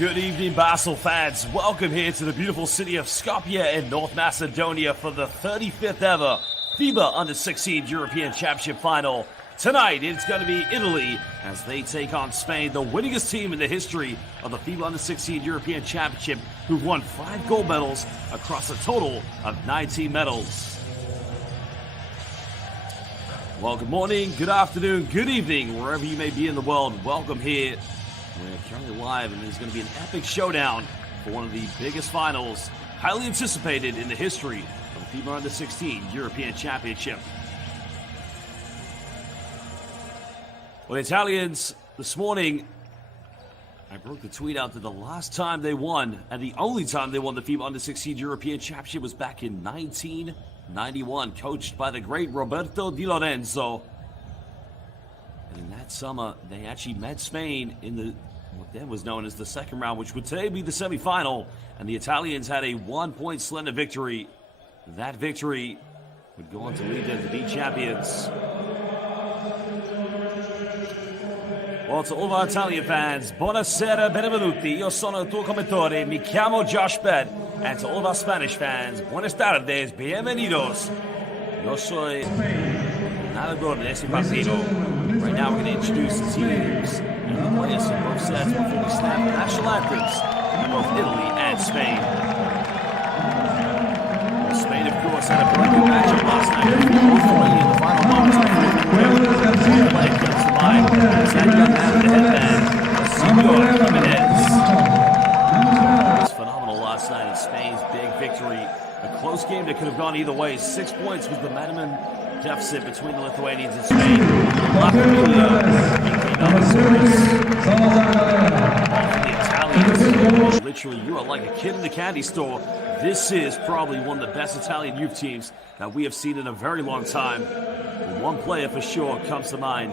Good evening, Basel fans. Welcome here to the beautiful city of Skopje in North Macedonia for the 35th ever FIBA Under-16 European Championship Final. Tonight, it's going to be Italy as they take on Spain, the winningest team in the history of the FIBA Under-16 European Championship, who've won 5 gold medals across a total of 19 medals. Well, good morning, good afternoon, good evening, wherever you may be in the world. Welcome here. We're currently live, and there's going to be an epic showdown for one of the biggest finals, highly anticipated in the history of the FIBA Under-16 European Championship. Well, the Italians, this morning, I broke the tweet out that the last time they won, and the only time they won the FIBA Under-16 European Championship was back in 1991, coached by the great Roberto Di Lorenzo. And in that summer, they actually met Spain in what then was known as the second round, which would today be the semifinal. And the Italians had a 1-point slender victory. That victory would go on to lead them to be champions. Well, to all of our Italian fans, buonasera, benvenuti. Io sono il tuo commentatore, mi chiamo Josh Bed. And to all of our Spanish fans, buenas tardes, bienvenidos. Yo soy narrador de este partido. Right now, we're going to introduce the teams and the players in both sets before we snap the national anthems in both Italy and Spain. Well, Spain, of course, had a broken matchup last night. Both in the final moments of the fourth play comes to mind. It's that young man with the headband, Senor Jimenez. It was phenomenal last night in Spain's big victory. A close game that could have gone either way. 6 points was the minimum deficit between the Lithuanians and Spain. The Italians, literally, you are like a kid in the candy store. This is probably one of the best Italian youth teams that we have seen in a very long time. And one player for sure comes to mind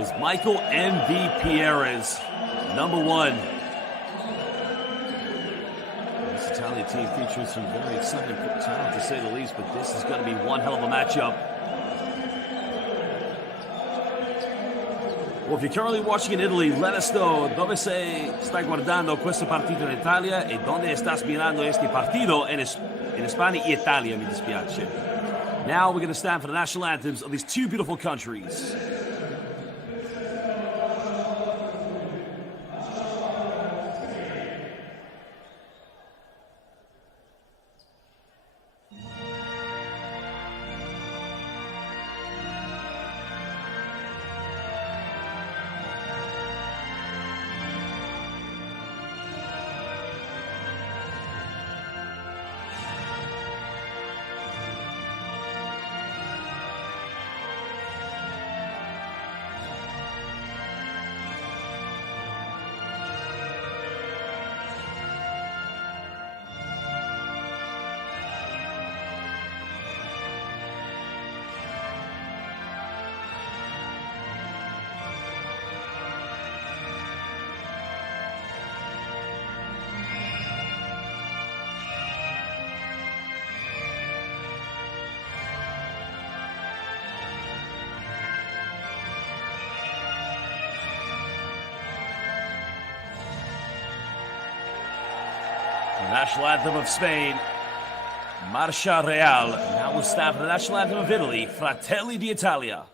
is Michael M.V. Pierres, number 1. Italian team features some very exciting talent, to say the least, but this is going to be one hell of a matchup. Well, if you're currently watching in Italy, let us know dove stai guardando questo partito in Italia e donde estás mirando este partido in Spagna e Italia, mi dispiace. Now we're going to stand for the national anthems of these two beautiful countries. The national anthem of Spain, Marcia Real. Now we'll stand for the national anthem of Italy, Fratelli d'Italia.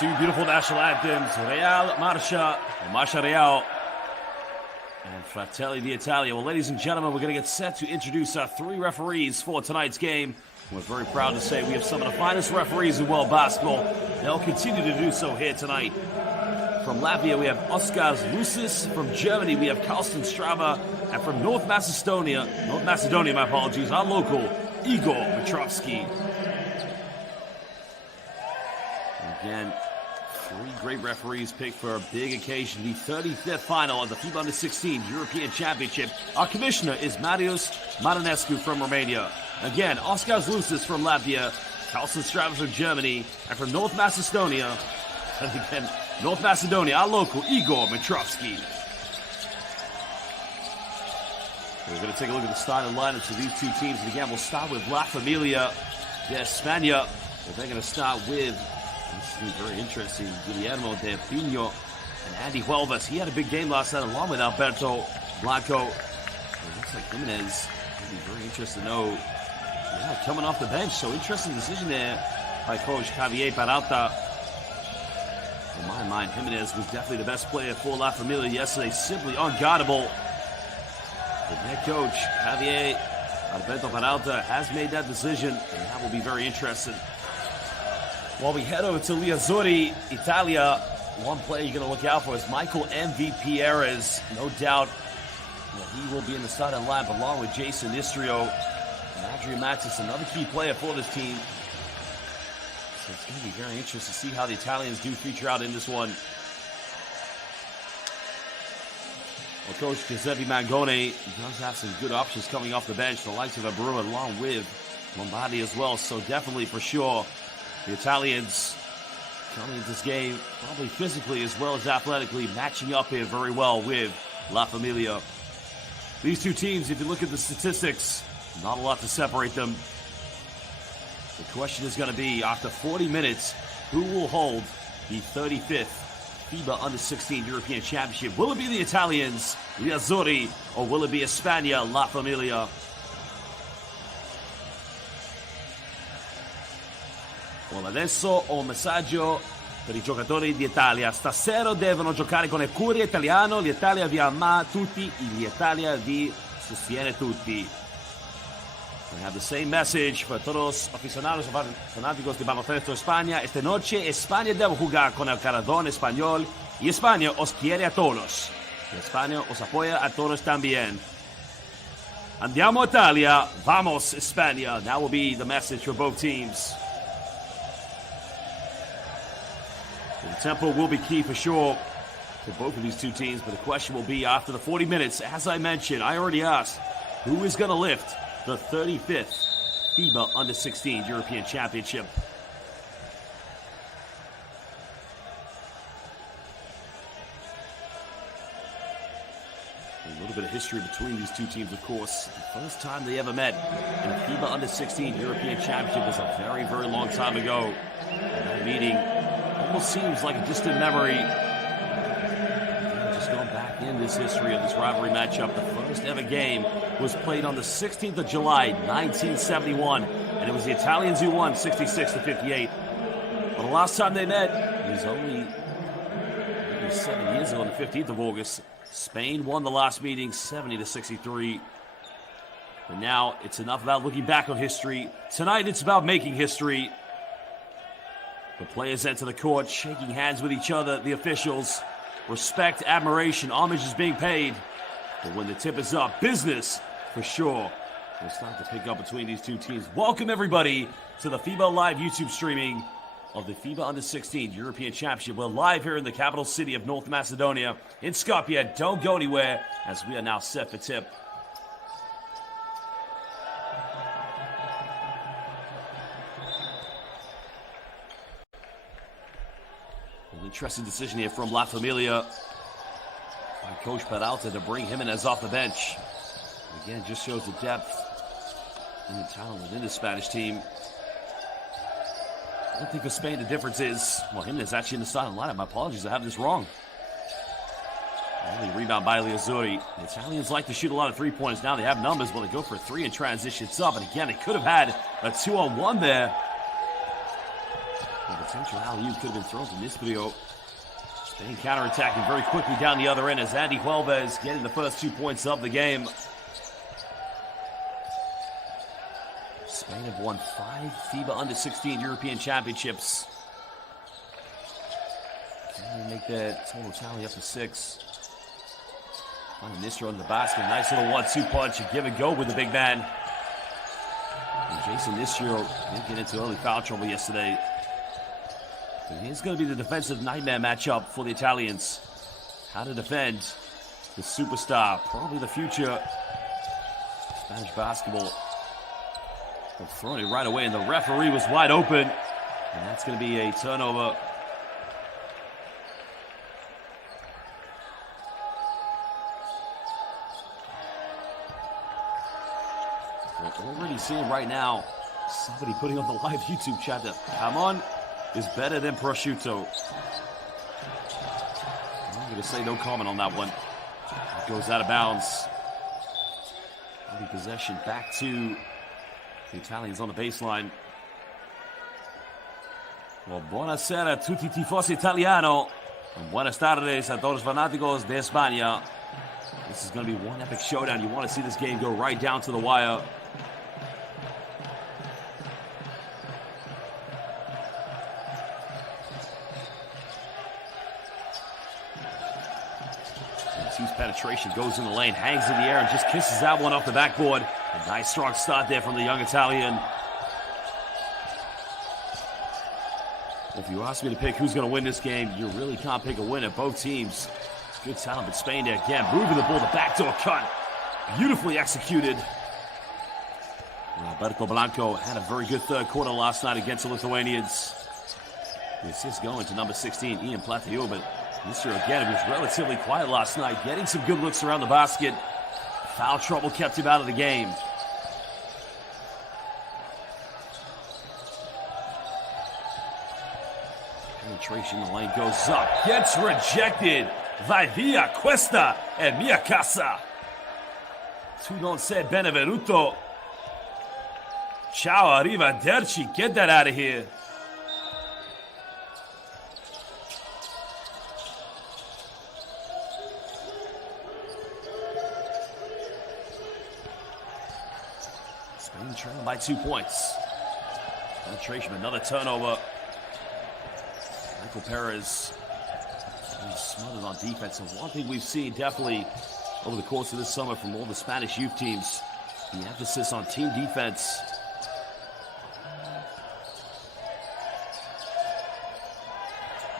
two beautiful national anthems, Real Marcia and Marcia Real and Fratelli d'Italia. Well, ladies and gentlemen, we're going to get set to introduce our three referees for tonight's game. We're very proud to say we have some of the finest referees in world basketball. They'll continue to do so here tonight. From Latvia, we have Oskars Lusis. From Germany, we have Carsten Straba. And from North Macedonia, my apologies, our local, Igor Petrovsky. Again, three great referees picked for a big occasion, the 35th final of the FIBA Under-16 European Championship. Our commissioner is Marius Marinescu from Romania. Again, Oskars Lusis from Latvia, Carsten Straba from Germany, and from North Macedonia, and again, North Macedonia, our local, Igor Petrovsky. We're going to take a look at the starting lineups of these two teams. And again, we'll start with La Familia de España. They're going to start with, this is very interesting, Guillermo de Pino and Andy Huelvas. He had a big game last night along with Alberto Blanco. It looks like Jimenez will be very interested to know, coming off the bench. So interesting decision there by Coach Javier Peralta. In my mind, Jimenez was definitely the best player for La Familia yesterday, simply unguardable. The head coach, Javier Alberto Peralta, has made that decision, and that will be very interesting. While we head over to Liazzurri, Italia, one player you're going to look out for is Michael MVP Perez. No doubt he will be in the starting lineup along with Jason Istrio and Adrian Matis, another key player for this team. So it's going to be very interesting to see how the Italians do feature out in this one. Well, Coach Giuseppe Mangone does have some good options coming off the bench, the likes of Abreu along with Lombardi as well. So definitely, for sure, the Italians coming into this game probably physically as well as athletically matching up here very well with La Familia. These two teams, if you look at the statistics, not a lot to separate them. The question is going to be, after 40 minutes, who will hold the 35th FIBA Under-16 European Championship? Will it be the Italians, Liazzurri, or will it be España, La Familia? Well, adesso ho un messaggio per i giocatori di Italia. Stasera devono giocare con il cuore italiano. L'Italia vi ama tutti. L'Italia vi sostiene tutti. We have the same message for todos aficionados fanáticos de baloncesto España. Esta noche España debe jugar con el corazón español y España os quiere a todos. Y España os apoya a todos también. Andiamo Italia, vamos España. That will be the message for both teams. The tempo will be key for sure for both of these two teams, but the question will be after the 40 minutes, as I mentioned, I already asked, who is going to lift the 35th FIBA Under-16 European Championship? A little bit of history between these two teams, of course. The first time they ever met in a FIBA Under-16 European Championship was a very, very long time ago. And that meeting almost seems like a distant memory. Just going back in this history of this rivalry matchup, the first ever game was played on the 16th of July, 1971, and it was the Italians who won 66-58. But the last time they met, it was only 7 years ago, on the 15th of August. Spain won the last meeting 70-63. But now it's enough about looking back on history. Tonight it's about making history. The players enter the court, shaking hands with each other, the officials. Respect, admiration, homage is being paid. But when the tip is up, business for sure will start to pick up between these two teams. Welcome everybody to the FIBA Live YouTube streaming of the FIBA Under-16 European Championship. We're live here in the capital city of North Macedonia in Skopje. Don't go anywhere as we are now set for tip. Interesting decision here from La Familia by Coach Peralta to bring Jimenez off the bench. Again, just shows the depth and the talent within the Spanish team. I don't think for Spain the difference is, well, Jimenez actually in the starting lineup. My apologies, I have this wrong. Only rebound by Liazzurri. The Italians like to shoot a lot of three-pointers. Now they have numbers. Well, they go for a three in transition. It's up. And again, they could have had a 2-on-1 there. The potential alley-oop could have been thrown from this video. Spain counterattacking very quickly down the other end as Andy Huelves getting the first 2 points of the game. Spain have won 5 FIBA Under-16 European Championships. Can they make that total tally up to 6? Finding Nistro in the basket. Nice little 1-2 punch. A give and go with the big man. And Jason Nistro did get into early foul trouble yesterday. But here's going to be the defensive nightmare matchup for the Italians. How to defend the superstar, probably the future Spanish basketball. They're throwing it right away, and the referee was wide open. And that's going to be a turnover. We're already seeing right now somebody putting on the live YouTube chat that Hamon is better than prosciutto. I'm going to say no comment on that one. It goes out of bounds. Early possession back to the Italians on the baseline. Well, buonasera a tutti i tifosi italiano. And buenas tardes a todos fanáticos de España. This is going to be one epic showdown. You want to see this game go right down to the wire. Penetration goes in the lane, hangs in the air, and just kisses that one off the backboard. A nice strong start there from the young Italian. If you ask me to pick who's going to win this game, you really can't pick a winner. Both teams, good talent, but Spain there again, moving the ball, the backdoor cut. Beautifully executed. Roberto Blanco had a very good third quarter last night against the Lithuanians. The assist going to number 16, Ian Platiu, but this year again, he was relatively quiet last night, getting some good looks around the basket. Foul trouble kept him out of the game. Penetration in the lane goes up, gets rejected. Vai via questa è mia casa. Tu non sei benvenuto. Ciao, arrivederci. Get that out of here. Spain trailing by 2 points. Penetration, another turnover. Michael Perez smothered on defense. And one thing we've seen definitely over the course of this summer from all the Spanish youth teams, the emphasis on team defense.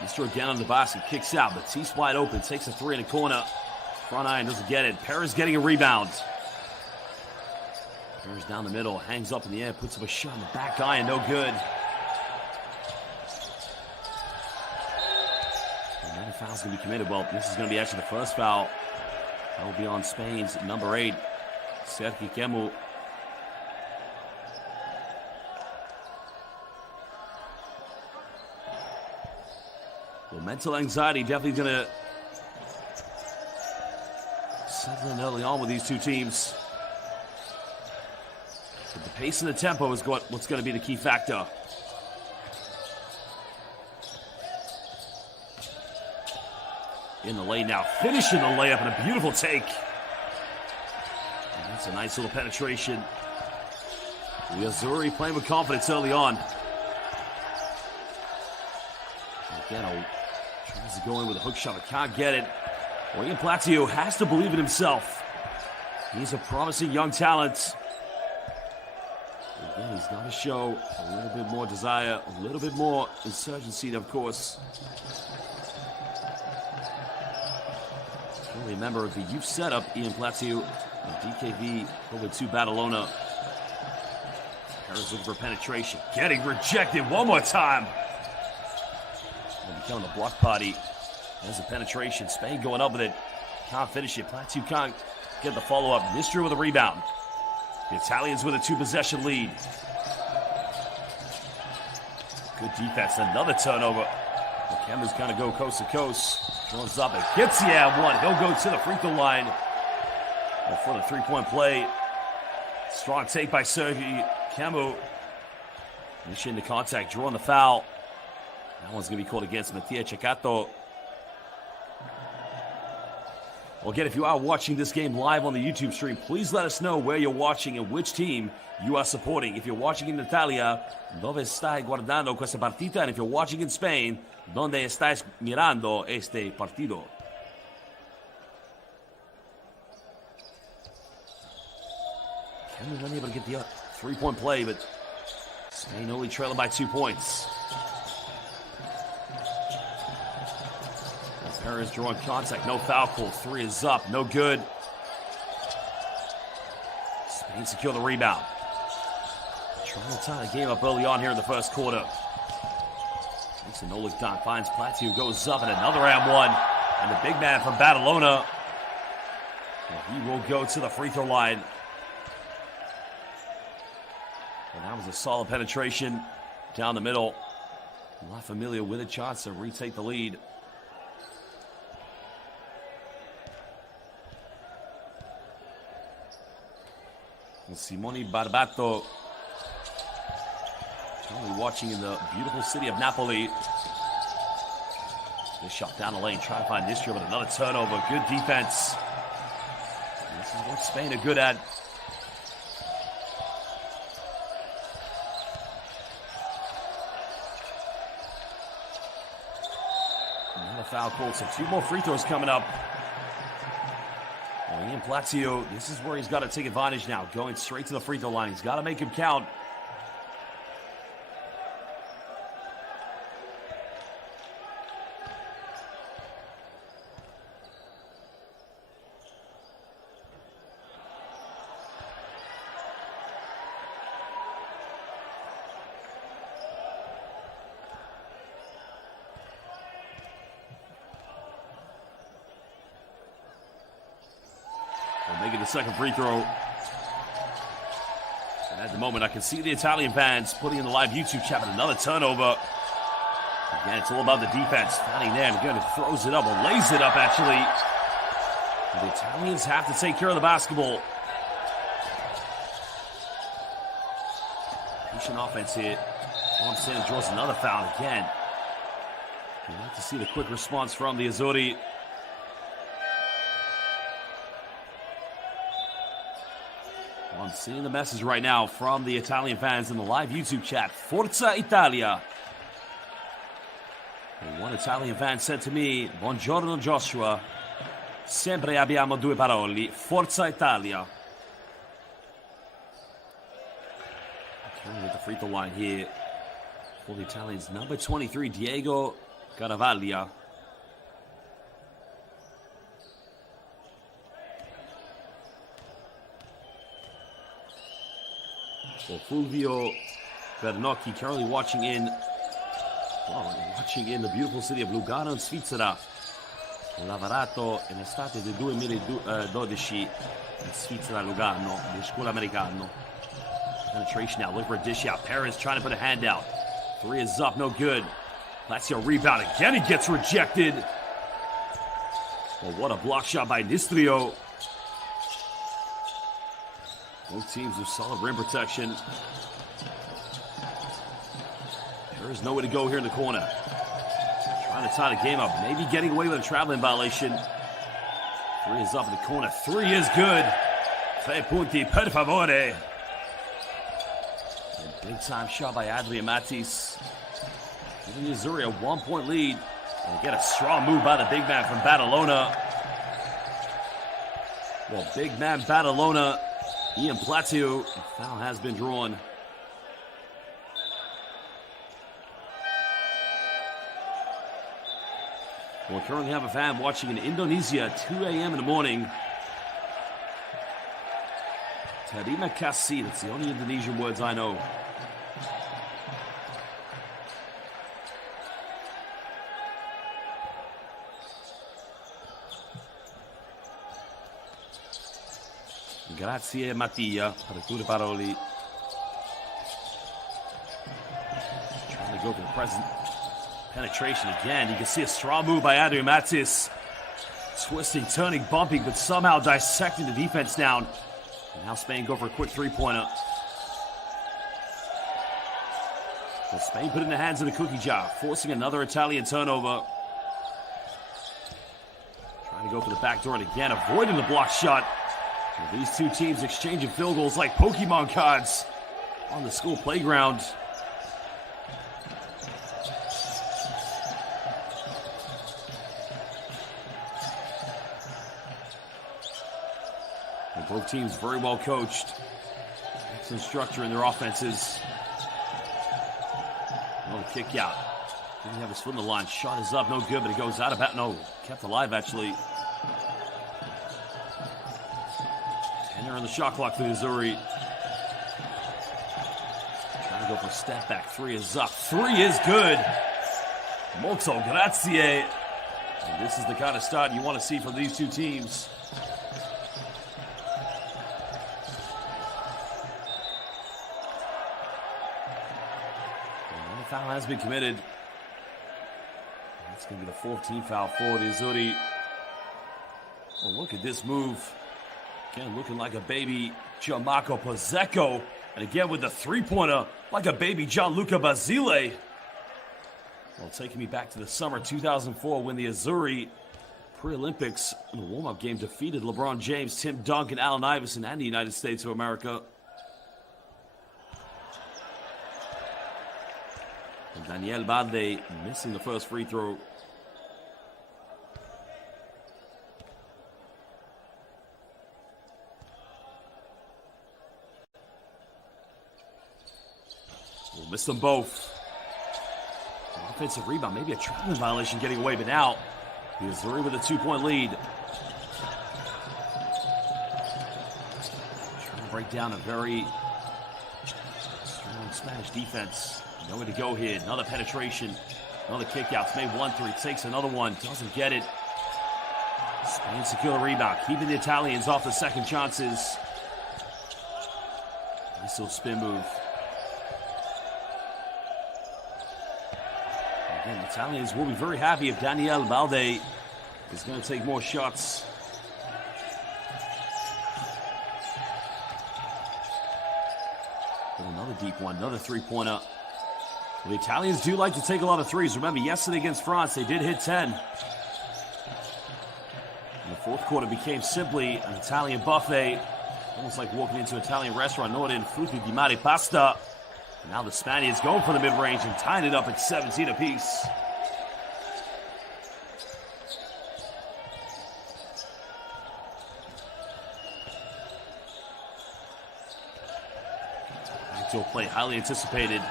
Mr. again on the basket, kicks out. Batiste wide open, takes a three in the corner. Front iron doesn't get it. Perez getting a rebound. Perez down the middle, hangs up in the air, puts up a shot on the back iron, no good. Another foul's going to be committed. Well, this is going to be actually the first foul. That will be on Spain's number 8, Sergi Kemu. Well, mental anxiety definitely going to settle in early on with these two teams. But the pace and the tempo is what's going to be the key factor. In the lane now, finishing the layup and a beautiful take. And that's a nice little penetration. The Azzurri playing with confidence early on. Again, tries to go in with a hook shot, but can't get it. Ian Platiu has to believe in himself. He's a promising young talent. Again, he's got to show a little bit more desire, a little bit more insurgency, of course. Currently a member of the youth setup, Ian Platiu, and DKV over to Badalona. Perez looking for penetration, getting rejected one more time. Becoming a block party. There's a penetration. Spain going up with it. Can't finish it. Platiu can't get the follow-up. Nistro with a rebound. The Italians with a 2-possession lead. Good defense. Another turnover. The Cameras kind of go coast to coast. Draws up and gets the and one. He'll go to the free throw line for the three-point play. Strong take by Sergi Camu. Initiating the contact, drawing the foul. That one's going to be called against Mattia Ceccato. Well, again, if you are watching this game live on the YouTube stream, please let us know where you're watching and which team you are supporting. If you're watching in Italia, dove stai guardando questa partita? And if you're watching in Spain, donde estás mirando este partido? Cameroon unable to get the three-point play, but Spain only trailing by 2 points. Perez drawing contact, no foul call. Three is up, no good. Spain secure the rebound. Trying to tie the game up early on here in the first quarter. Makes a no-look dunk, finds Platiu, goes up, and another and one. And the big man from Badalona, he will go to the free throw line. And that was a solid penetration down the middle. Not familiar with a chance to retake the lead. Simone Barbato, only watching in the beautiful city of Napoli. This shot down the lane, trying to find Nistria, but another turnover. Good defense. This is what Spain are good at. Another foul call, so 2 more free throws coming up. Ian Platiu, this is where he's got to take advantage now. Going straight to the free throw line. He's got to make him count. Making the second free throw. And at the moment, I can see the Italian fans putting in the live YouTube chat, but another turnover. Again, it's all about the defense. Finding there, again, throws it up, or lays it up, actually. And the Italians have to take care of the basketball. Patient offense here. Sanders draws another foul again. You like to see the quick response from the Azzurri. I'm seeing the message right now from the Italian fans in the live YouTube chat. Forza Italia. And one Italian fan said to me, "Buongiorno Joshua. Sempre abbiamo due parole. Forza Italia." Turning with the free throw line here for the Italians. Number 23, Diego Caravaglia. So Fulvio Bernocchi currently watching in the beautiful city of Lugano in Svizzera. Lavorato in estate del 2012 in Svizzera, Lugano, di scuola americano. Penetration now, look for a dish out. Perez trying to put a hand out. Three is up, no good. Lazio rebound again, he gets rejected. Well, what a block shot by Nistrio. Both teams with solid rim protection. There is nowhere to go here in the corner. Trying to tie the game up. Maybe getting away with a traveling violation. Three is up in the corner. Three is good. 3 punti per favore. Big time shot by Adrian Mattis. Giving the Azzurri a 1-point lead. And get a strong move by the big man from Badalona. Well, big man Badalona. Ian Platiu, the foul has been drawn. We currently have a fan watching in Indonesia at 2 a.m. in the morning. Terima kasih, that's the only Indonesian words I know. Grazie Mattia per le tue parole. Trying to go for the present penetration again. You can see a strong move by Adrian Mattis. Twisting, turning, bumping, but somehow dissecting the defense down. And now Spain go for a quick three-pointer. Well, Spain put it in the hands of the cookie jar, forcing another Italian turnover. Trying to go for the back door and again avoiding the block shot. Well, these two teams exchanging field goals like Pokemon cards on the school playground. And both teams very well coached. Excellent structure in their offenses. Another kick out. Didn't have his foot on the line. Shot is up, no good, but it goes out of bounds. No, kept alive actually. And they're on the shot clock for the Azzurri. Trying to go for a step back. Three is up. Three is good. Molto grazie. And this is the kind of start you want to see from these two teams. And the foul has been committed. That's going to be the 14th foul for the Azzurri. Oh, look at this move. Again, looking like a baby Gianmarco Pozzecco. And again with the three-pointer, like a baby Gianluca Basile. Well, taking me back to the summer 2004 when the Azzurri pre-Olympics in the warm-up game defeated LeBron James, Tim Duncan, Allen Iverson, and the United States of America. And Daniel Balde missing the first free throw. We'll miss them both. An offensive rebound, maybe a traveling violation getting away, but now the Azzurri with a 2-point lead. Trying to break down a very strong Spanish defense. Nowhere to go here. Another penetration. Another kick out. Made 1-3. Takes another one. Doesn't get it. Spain secure the rebound. Keeping the Italians off the second chances. Nice little spin move. Again, the Italians will be very happy if Daniel Balde is going to take more shots. Another deep one. Another three-pointer. Well, the Italians do like to take a lot of threes. Remember, yesterday against France, they did hit 10. And the fourth quarter became simply an Italian buffet. Almost like walking into an Italian restaurant, ordering frutti di mare pasta. And now the Spaniards going for the mid-range and tying it up at 17 apiece. Backdoor play, highly anticipated.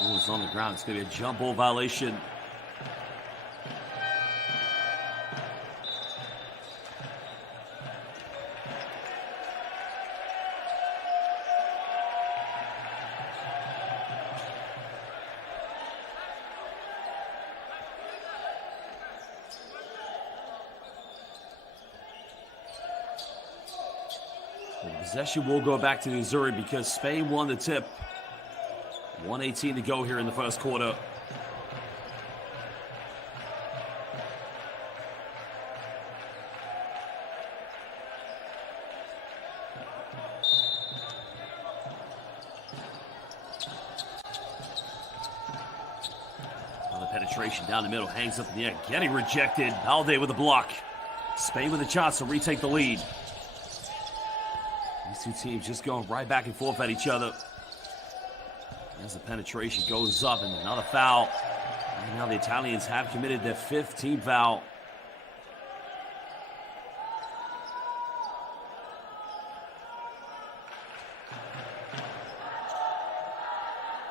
Oh, it's on the ground. It's going to be a jump ball violation. The possession will go back to the Azzurri because Spain won the tip. 1:18 to go here in the first quarter. Another penetration down the middle, hangs up in the air, getting rejected. Balde with a block. Spain with a chance to retake the lead. These two teams just going right back and forth at each other. As the penetration goes up and another foul. And now the Italians have committed their 5th team foul.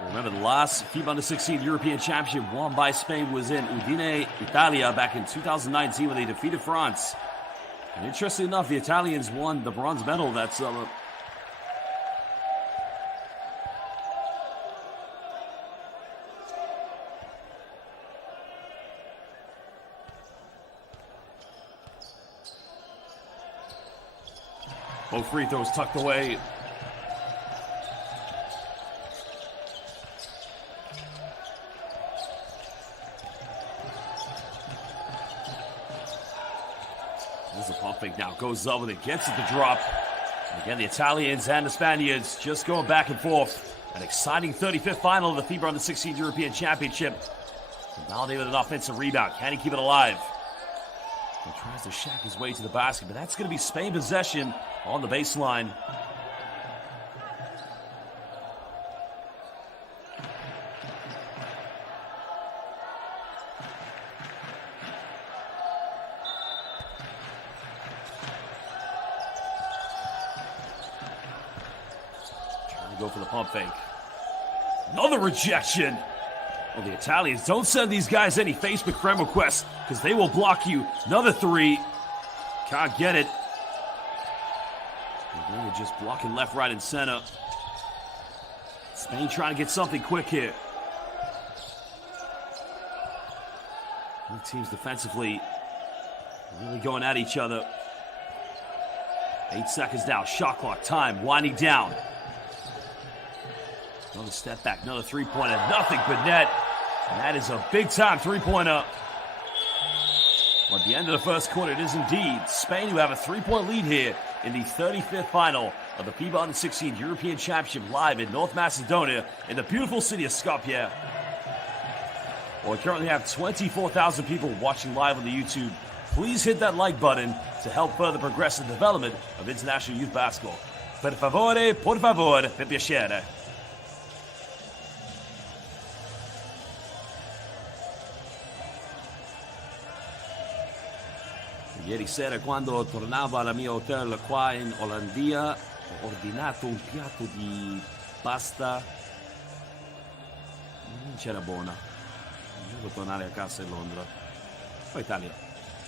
Remember, the last FIBA Under-16 European Championship won by Spain was in Udine, Italia, back in 2019 when they defeated France. And interestingly enough, the Italians won the bronze medal that summer. Both free throws tucked away. There's a pump fake now. Goes up with it. Gets it to drop. And again, the Italians and the Spaniards just going back and forth. An exciting 35th final of the FIBA Under-16 European Championship. Validated with an offensive rebound. Can he keep it alive? He tries to shack his way to the basket, but that's going to be Spain possession on the baseline. Go for the pump fake. Another rejection. Well, the Italians, don't send these guys any Facebook friend requests because they will block you. Another three. Can't get it. And they're just blocking left, right, and center. Spain trying to get something quick here. Both teams defensively really going at each other. 8 seconds now. Shot clock. Time winding down. Another step back, another three-pointer, nothing but net. And that is a big-time three-pointer. Well, at the end of the first quarter, it is indeed Spain who have a three-point lead here in the 35th final of the FIBA Under-16 European Championship live in North Macedonia in the beautiful city of Skopje. Well, we currently have 24,000 people watching live on the YouTube. Please hit that like button to help further progress the development of international youth basketball. Per favore, por favor, per piacere. Ieri sera quando tornavo al mio hotel qua in Olanda ho ordinato un piatto di pasta, non c'era buona, devo tornare a casa in Londra. Oh, Italia.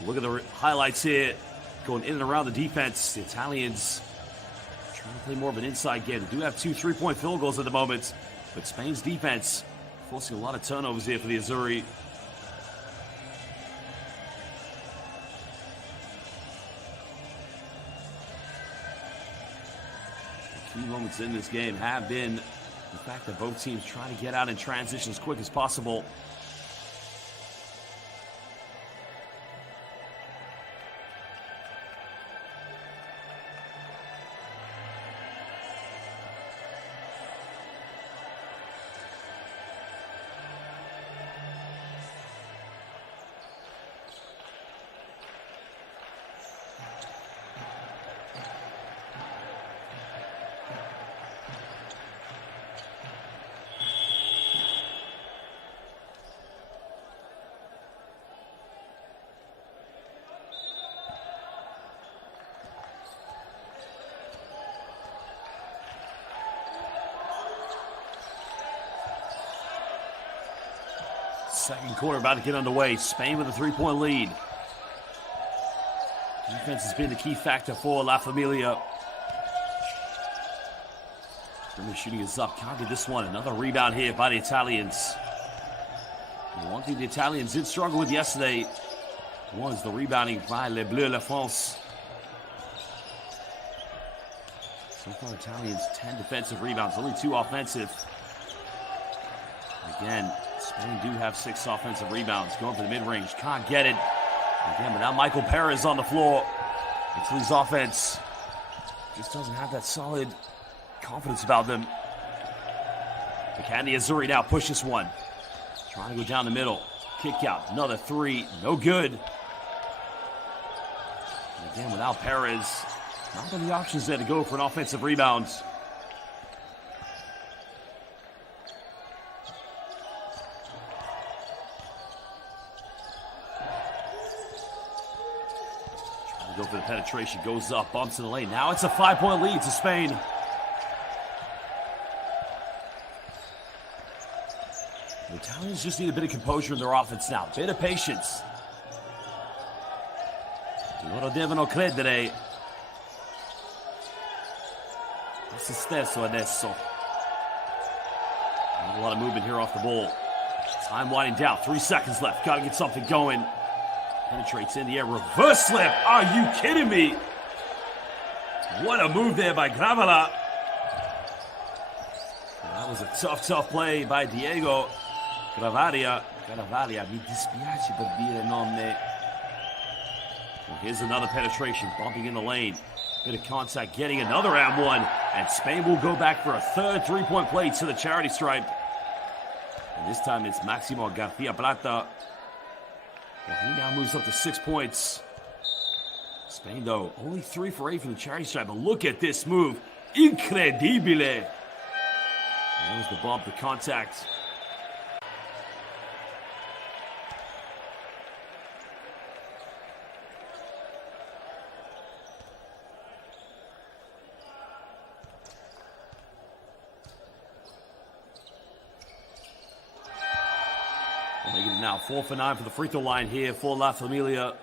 Look at the highlights here, going in and around the defense. The Italians trying to play more of an inside game. They do have 2 3-point field goals at the moment, but Spain's defense forcing a lot of turnovers here for the Azzurri. Key moments in this game have been the fact that both teams try to get out in transition as quick as possible. Second quarter about to get underway. Spain with a 3-point lead. Defense has been the key factor for La Familia. Really shooting is up. Can't get this one. Another rebound here by the Italians. And one thing the Italians did struggle with yesterday was the rebounding by Les Bleus La France. So far, Italians 10 defensive rebounds, only 2 offensive. Again, Spain do have 6 offensive rebounds. Going for the mid-range. Can't get it. Again, but now Michael Perez on the floor. Italy's offense just doesn't have that solid confidence about them. The Candy Azzurri now push this one. Trying to go down the middle. Kick out. Another 3. No good. And again, without Perez, not many options there to go for an offensive rebound. Go for the penetration, goes up, bumps in the lane. Now it's a 5-point lead to Spain. The Italians just need a bit of composure in their offense now. A bit of patience. Loro devono credere a se stesso adesso. Not a lot of movement here off the ball. Time winding down. 3 seconds left. Got to get something going. Penetrates in the air. Reverse slip. Are you kidding me? What a move there by Gravala. That was a tough play by Diego Gravaria. Mi dispiace per dire nome. Well, here's another penetration. Bumping in the lane. Bit of contact, getting another and one. And Spain will go back for a third three-point play to the charity stripe. And this time it's Maximo Garcia Plata. Well, he now moves up to 6 points. Spain, though, only 3 for 8 from the charity stripe. But look at this move. Incredibile. There's the bump, the contact. Making it now 4 for 9 for the free throw line here for La Familia.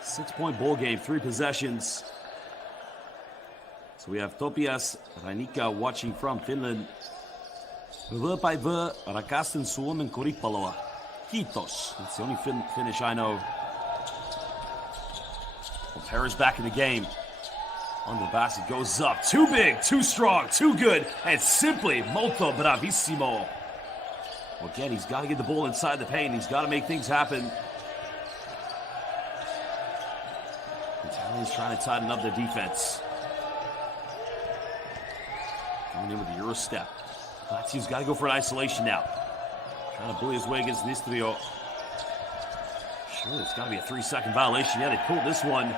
Six-point ball game, 3 possessions. So we have Topias Rainika watching from Finland. Päivä rakastan Suomen koripalloa. Kiitos. That's the only finish I know. Well, Perez back in the game. On the basket goes up. Too big, too strong, too good, and simply molto bravissimo. Well, again, he's got to get the ball inside the paint. He's got to make things happen. Italians trying to tighten up their defense. Going in with the Euro step. Lazio's got to go for an isolation now. Trying to bully his way against Nistrio. Sure, it's got to be a 3-second violation. Yeah, they pulled this one.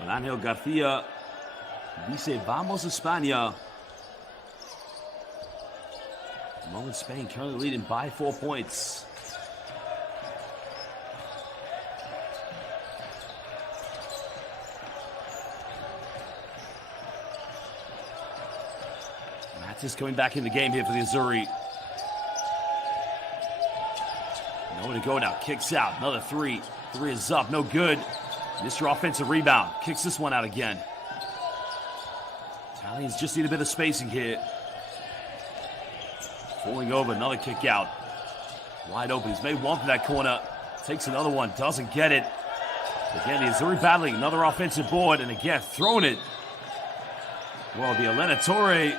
Well, Angel Garcia dice, vamos España. The moment Spain currently leading by 4 points. Matis coming back in the game here for the Azzurri. Nowhere to go now. Kicks out. Another 3. 3 is up. No good. Mr. Offensive rebound. Kicks this one out again. Italians just need a bit of spacing here. Falling over. Another kick out. Wide open. He's made one from that corner. Takes another one. Doesn't get it. Again, the Azzurri battling. Another offensive board. And again, throwing it. Well, the Allenatore,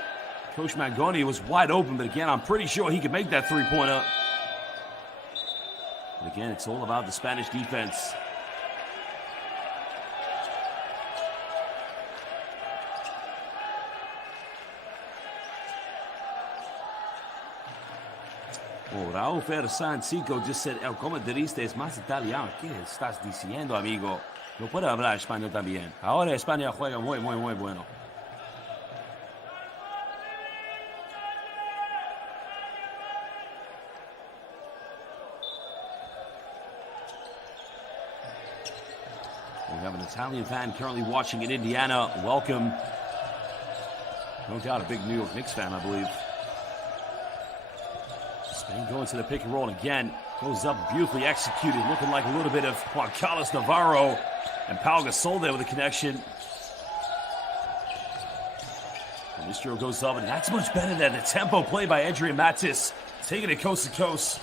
Coach Mangoni, was wide open. But again, I'm pretty sure he could make that three-pointer. But again, it's all about the Spanish defense. Oh, Raúl Fersanzico just said, el comentarista es más italiano. ¿Qué estás diciendo, amigo? No puede hablar español también. Ahora España juega muy bueno. We have an Italian fan currently watching in Indiana. Welcome. No doubt a big New York Knicks fan, I believe. Spain going to the pick and roll again. Goes up, beautifully executed. Looking like a little bit of Juan Carlos Navarro. And Pau Gasol there with a connection. And Nistrio goes up, and that's much better than the tempo play by Adrian Matis. Taking it coast to coast.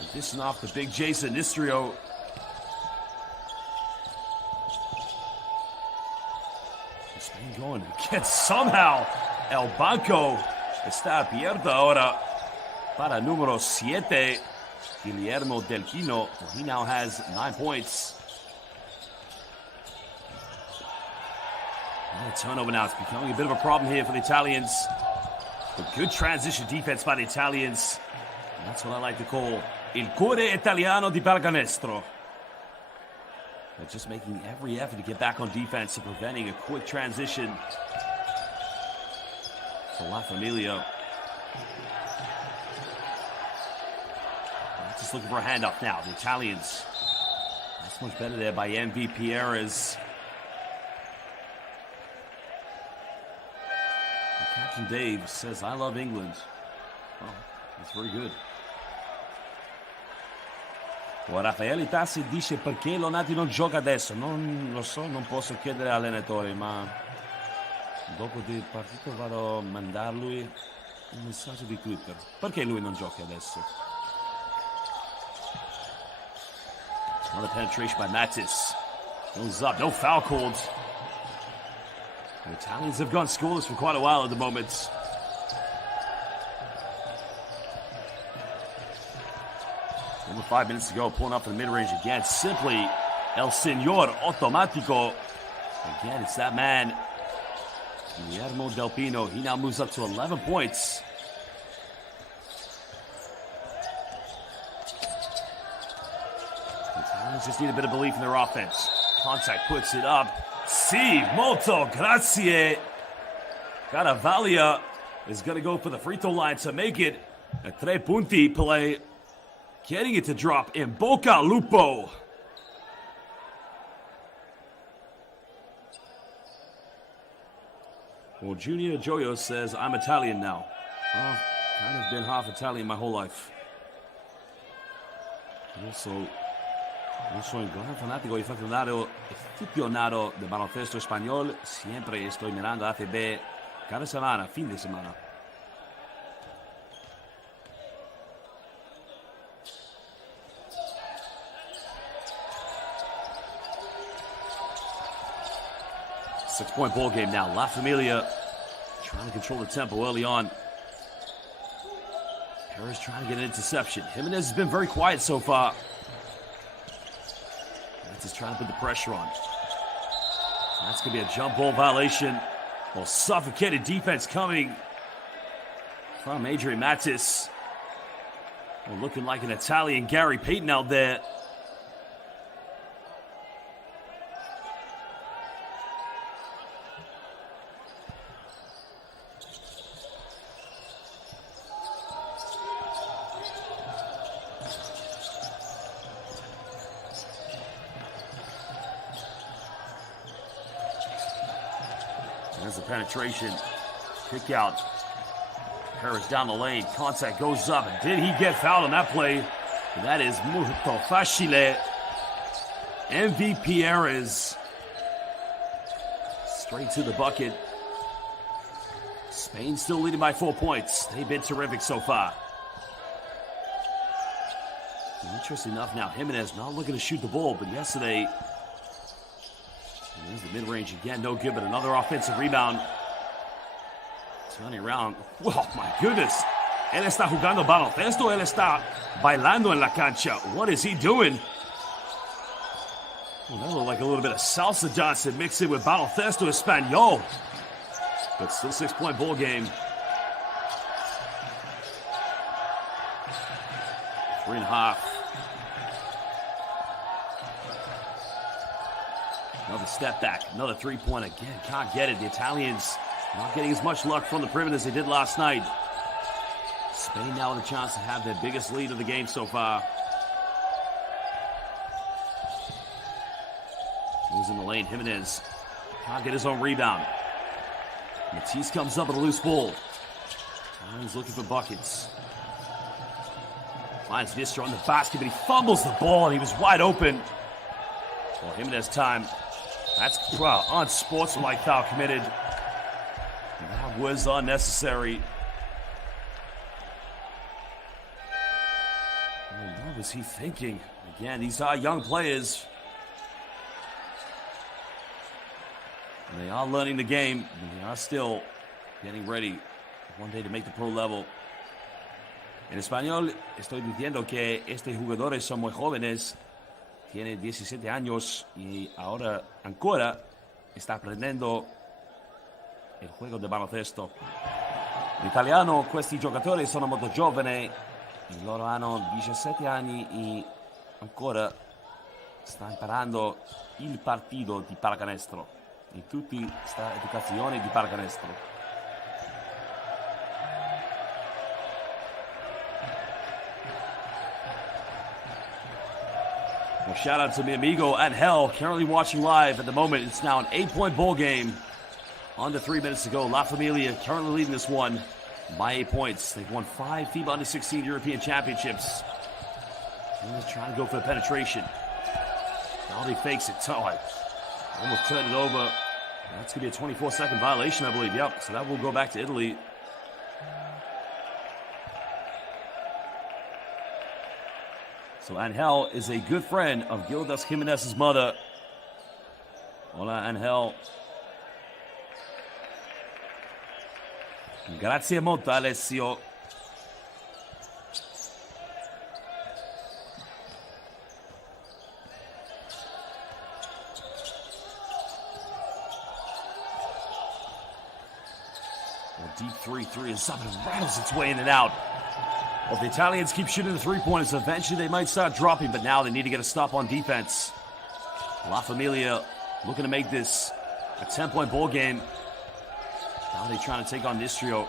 And dishing off the big Jason Nistrio. Spain going again somehow. El Banco está abierto ahora. Para número 7, Guillermo Del Quino. Well, he now has 9 points. And a turnover now. It's becoming a bit of a problem here for the Italians. But good transition defense by the Italians. And that's what I like to call il cuore italiano di pallacanestro. They're just making every effort to get back on defense and preventing a quick transition for La Familia. Just looking for a handoff now. The Italians. That's much better there by MV Pierres. Captain Dave says, I love England. Well, that's very good. Well, Raffaele Tassi dice perché Lonati non gioca adesso. Non lo so, non posso chiedere all'allenatore, ma dopo il partito vado a mandargli un messaggio di Twitter. Perché lui non gioca adesso? Another penetration by Matis. Goes up. No foul called. The Italians have gone scoreless for quite a while at the moment. Only 5 minutes to go, pulling up in the mid-range again. Simply El Señor Automático. Again, it's that man, Guillermo Del Pino. He now moves up to 11 points. The Italians just need a bit of belief in their offense. Contact puts it up. Si, molto grazie. Caravaggio is going to go for the free throw line to make it a 3-punti play. Getting it to drop in Bocca Lupo. Well, Junior Joyo says, I'm Italian now. Well, kind of been half Italian my whole life. Also, soy gran fanático y aficionado de baloncesto español. Siempre estoy mirando ACB cada semana, fin de semana. Six-point ball game now. La Familia trying to control the tempo early on. Harris trying to get an interception. Jimenez has been very quiet so far. That's just trying to put the pressure on. That's going to be a jump ball violation. Well, suffocated defense coming from Adrian Matis. Well, looking like an Italian Gary Payton out there. There's the penetration. Kick out. Harris down the lane. Contact goes up. And did he get fouled on that play? And that is molto facile. MVP Perez. Straight to the bucket. Spain still leading by 4 points. They've been terrific so far. Interesting enough now, Jimenez not looking to shoot the ball, but yesterday, there's the mid-range again, no good, but another offensive rebound. Turning around. Oh, my goodness. Él está jugando baloncesto, él está bailando en la cancha. What is he doing? Well, that looked like a little bit of salsa dancing mixed in with baloncesto español. But still 6-point ball game. 3.5. Another step back, another three-point again. Can't get it. The Italians not getting as much luck from the perimeter as they did last night. Spain now with a chance to have their biggest lead of the game so far. Moves in the lane. Jimenez can't get his own rebound. Matisse comes up with a loose ball. Italians looking for buckets. Finds Visser on the basket, but he fumbles the ball, and he was wide open. Well, Jimenez time. That's unsportsmanlike foul committed. That was unnecessary. What was he thinking? Again, these are young players. And they are learning the game. And they are still getting ready one day to make the pro level. En español, estoy diciendo que estos jugadores son muy jóvenes. Tiene 17 años y ahora ancora está aprendiendo il juego di baloncesto. In italiano, questi giocatori sono molto giovani, loro hanno 17 anni e ancora sta imparando il partito di pallacanestro. E tutti sta educazione di pallacanestro. Well, shout out to mi amigo Angel, currently watching live at the moment. It's now an 8-point ball game. Under 3 minutes to go. La Familia currently leading this one by 8 points. They've won 5 FIBA Under-16 European Championships. He's trying to go for the penetration. Now he fakes it. Oh, I almost turned it over. That's going to be a 24-second violation, I believe. Yep, so that will go back to Italy. So Angel is a good friend of Gildas Jimenez's mother. Hola, Angel. Grazie molto, Alessio. A deep 3-3 is something that rattles its way in and out. Well, if the Italians keep shooting the three-pointers, eventually they might start dropping, but now they need to get a stop on defense. La Familia looking to make this a 10-point ball game. Now they're trying to take on Nistrio.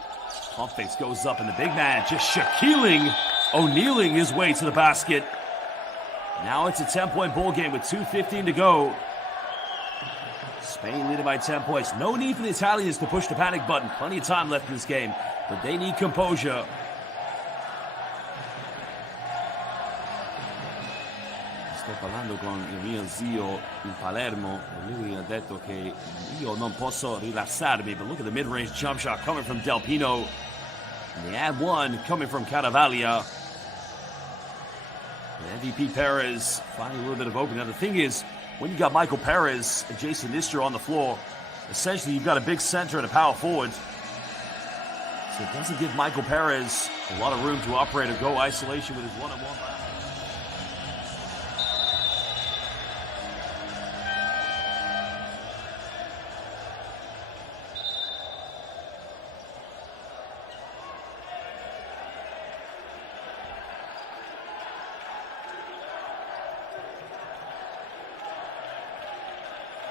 Pump fakes goes up, and the big man just Shaquille O'Nealing his way to the basket. Now it's a 10-point ball game with 2:15 to go. Spain leading by 10 points. No need for the Italians to push the panic button. Plenty of time left in this game, but they need composure. Sto parlando con il mio zio in Palermo e lui ha detto che io non posso rilassarmi, but look at the mid-range jump shot coming from Del Pino. And the ad one coming from Caravaglia. And MVP Perez finding a little bit of opening. Now the thing is, when you got Michael Perez and Jason Nistro on the floor, essentially you've got a big center and a power forward. So it doesn't give Michael Perez a lot of room to operate or go isolation with his one-on-one.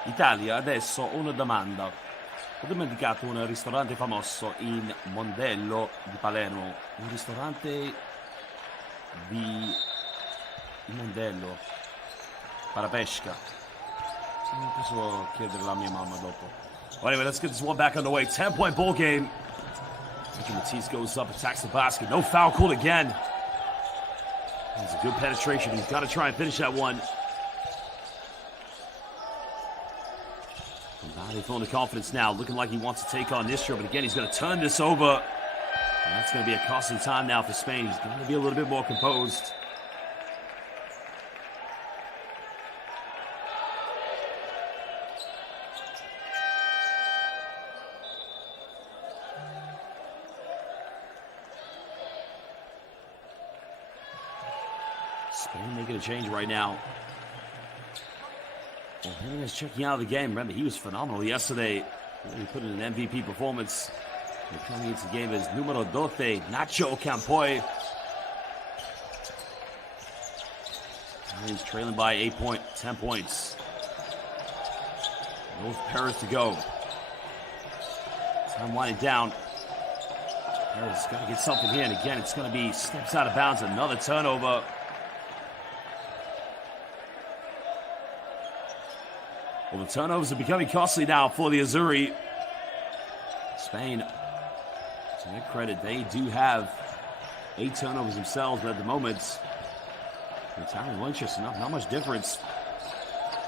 Italia, adesso ho una domanda. Ho dimenticato un ristorante famoso in Mondello di Palermo. Un ristorante di Mondello. Parapesca. Posso chiedere alla mia mamma dopo. Well, anyway, let's get this one back underway. 10-point ball game. Matisse goes up, attacks the basket. No foul called again. That's a good penetration. He's got to try and finish that one. Now they're feeling the confidence now, looking like he wants to take on Nistro, but again, he's going to turn this over. And that's going to be a costly time now for Spain. He's going to be a little bit more composed. Spain making a change right now. Well, Jimenez checking out of the game. Remember, he was phenomenal yesterday. He put in an MVP performance. And coming into the game is numero 12, Nacho Campoy. And he's trailing by 10 points. No Perez to go. Time winding down. Perez has got to get something here. And again, it's going to be steps out of bounds. Another turnover. Well, the turnovers are becoming costly now for the Azzurri. Spain, to their credit, they do have 8 turnovers themselves, but at the moment, the Italian Manchester, not much difference.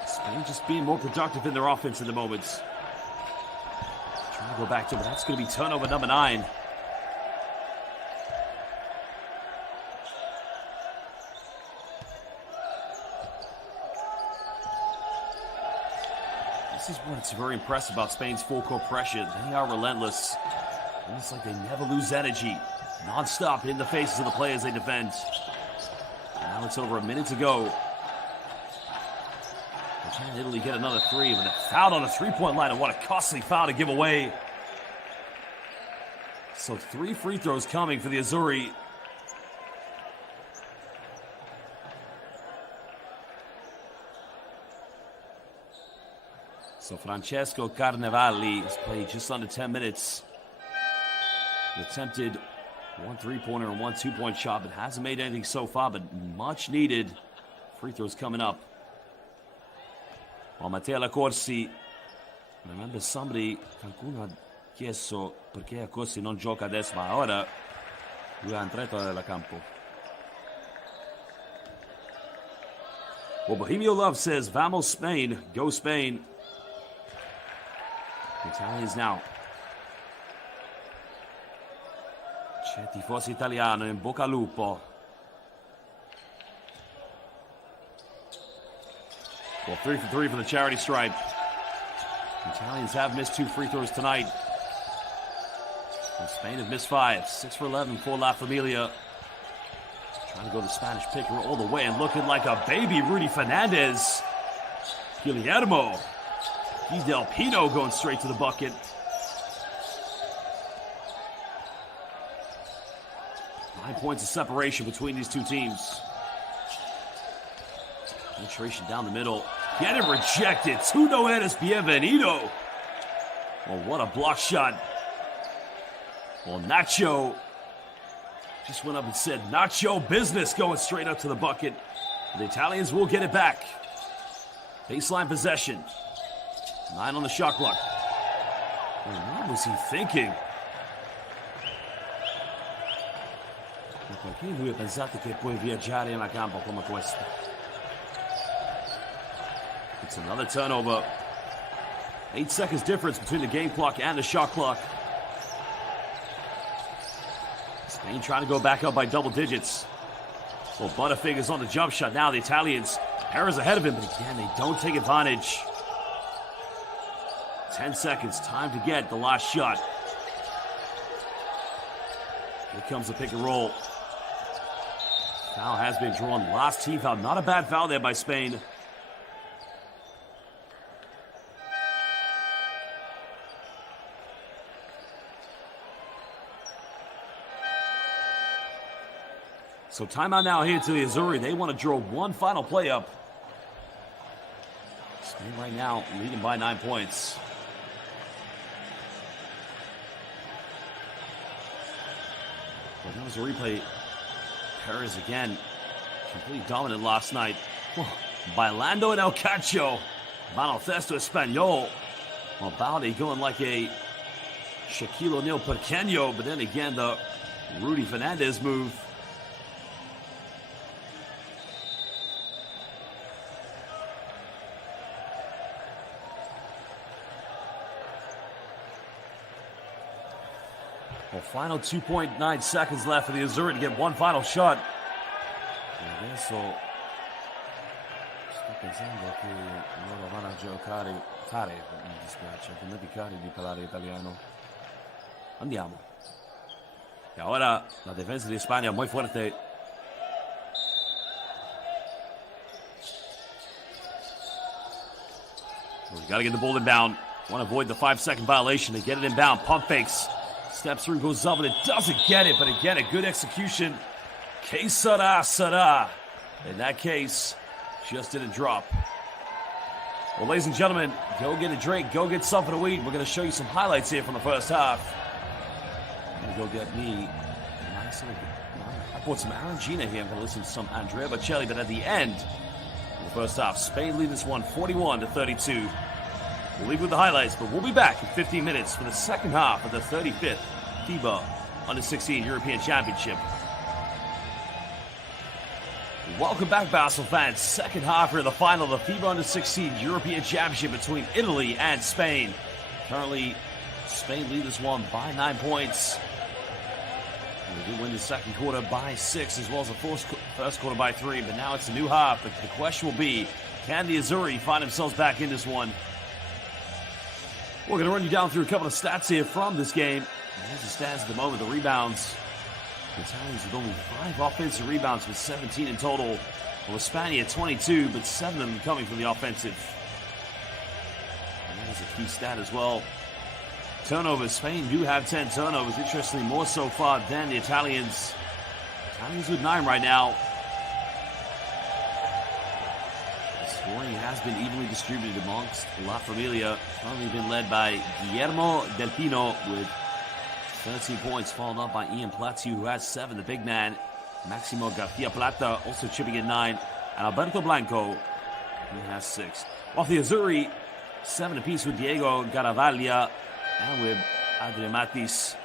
Spain just being more productive in their offense at the moment. Trying to go back to it, but that's going to be turnover number 9. This is what's very impressive about Spain's full-court pressure. They are relentless. It's like they never lose energy. Non-stop in the faces of the players they defend. Now it's over a minute to go. Can Italy get another 3? But a foul on a three-point line, and what a costly foul to give away. So 3 free throws coming for the Azzurri. So Francesco Carnevali has played just under 10 minutes. Attempted 1 3-pointer and 1 2-point shot, but hasn't made anything so far, but much needed. Free throws coming up. Well, Matteo Lacorsi, remember qualcuno ha chiesto perché Lacorsi non gioca adesso, ma ora lui è entrato nella campo. Well, Bohemio Love says, Vamos Spain, go Spain. The Italians now. C'è tifoso italiano, in bocca al lupo. Well, 3 for 3 for the charity stripe. The Italians have missed 2 free throws tonight. And Spain have missed 5. 6 for 11 for La Familia. Trying to go the Spanish picker all the way and looking like a baby Rudy Fernandez. Guillermo. He's Del Pino going straight to the bucket. Nine points of separation between these two teams. Penetration down the middle. Get it rejected. Tú no eres bienvenido. Oh, what a block shot. Well, Nacho just went up and said, Nacho business, going straight up to the bucket. The Italians will get it back. Baseline possession. 9 on the shot clock. Oh, what was he thinking? Perché lui ha pensato che puoi viaggiare in una campo come questo? It's another turnover. 8 seconds difference between the game clock and the shot clock. Spain trying to go back up by double digits. Well, Butterfingers on the jump shot. Now the Italians. Perez ahead of him, but again, they don't take advantage. 10 seconds. Time to get the last shot. Here comes the pick and roll. Foul has been drawn. Last team foul. Not a bad foul there by Spain. So timeout now here to the Azzurri. They want to draw one final play up. Spain right now leading by 9 points. Well, that was a replay. Perez again, completely dominant last night. Bailando and El Cacho. Baloncesto Español. Well, Balde going like a Shaquille O'Neal Pequeño, but then again, the Rudy Fernandez move. Well, final 2.9 seconds left for the Azzurri to get one final shot. E adesso sto pensando che loro vanno a giocare, mi dispiace, dimenticare di parlare italiano. Andiamo. E ora la difesa di Spagna muy fuerte. We got to get the ball inbound. Want to avoid the 5-second violation. They get it inbound. Pump fakes. Steps through, goes up, and it doesn't get it. But again, a good execution. Que sera. In that case, just didn't drop. Well, ladies and gentlemen, go get a drink. Go get something to eat. We're going to show you some highlights here from the first half. I'm going to go get me a nice little... I bought some Arangina here. I'm going to listen to some Andrea Bocelli. But at the end of the first half, Spain lead this one 41-32. We'll leave with the highlights, but we'll be back in 15 minutes for the second half of the 35th FIBA Under-16 European Championship. Welcome back, Basel fans. Second half here of the final of the FIBA Under-16 European Championship between Italy and Spain. Currently, Spain lead this one by 9 points. They did win the second quarter by 6, as well as the first quarter by 3, but now it's a new half. The question will be, can the Azzurri find themselves back in this one? We're going to run you down through a couple of stats here from this game. As it stands at the moment, the rebounds. The Italians with only 5 offensive rebounds with 17 in total. Well, Spain at 22, but 7 of them coming from the offensive. And that is a key stat as well. Turnovers. Spain do have 10 turnovers. Interestingly, more so far than the Italians. Italians with 9 right now. Scoring has been evenly distributed amongst La Familia. Currently been led by Guillermo Del Pino with 13 points, followed up by Ian Platiu, who has 7. The big man, Maximo Garcia Plata, also chipping in 9. And Alberto Blanco, who has 6. Off the Azzurri, 7 apiece with Diego Garavaglia and with Adrian Matis.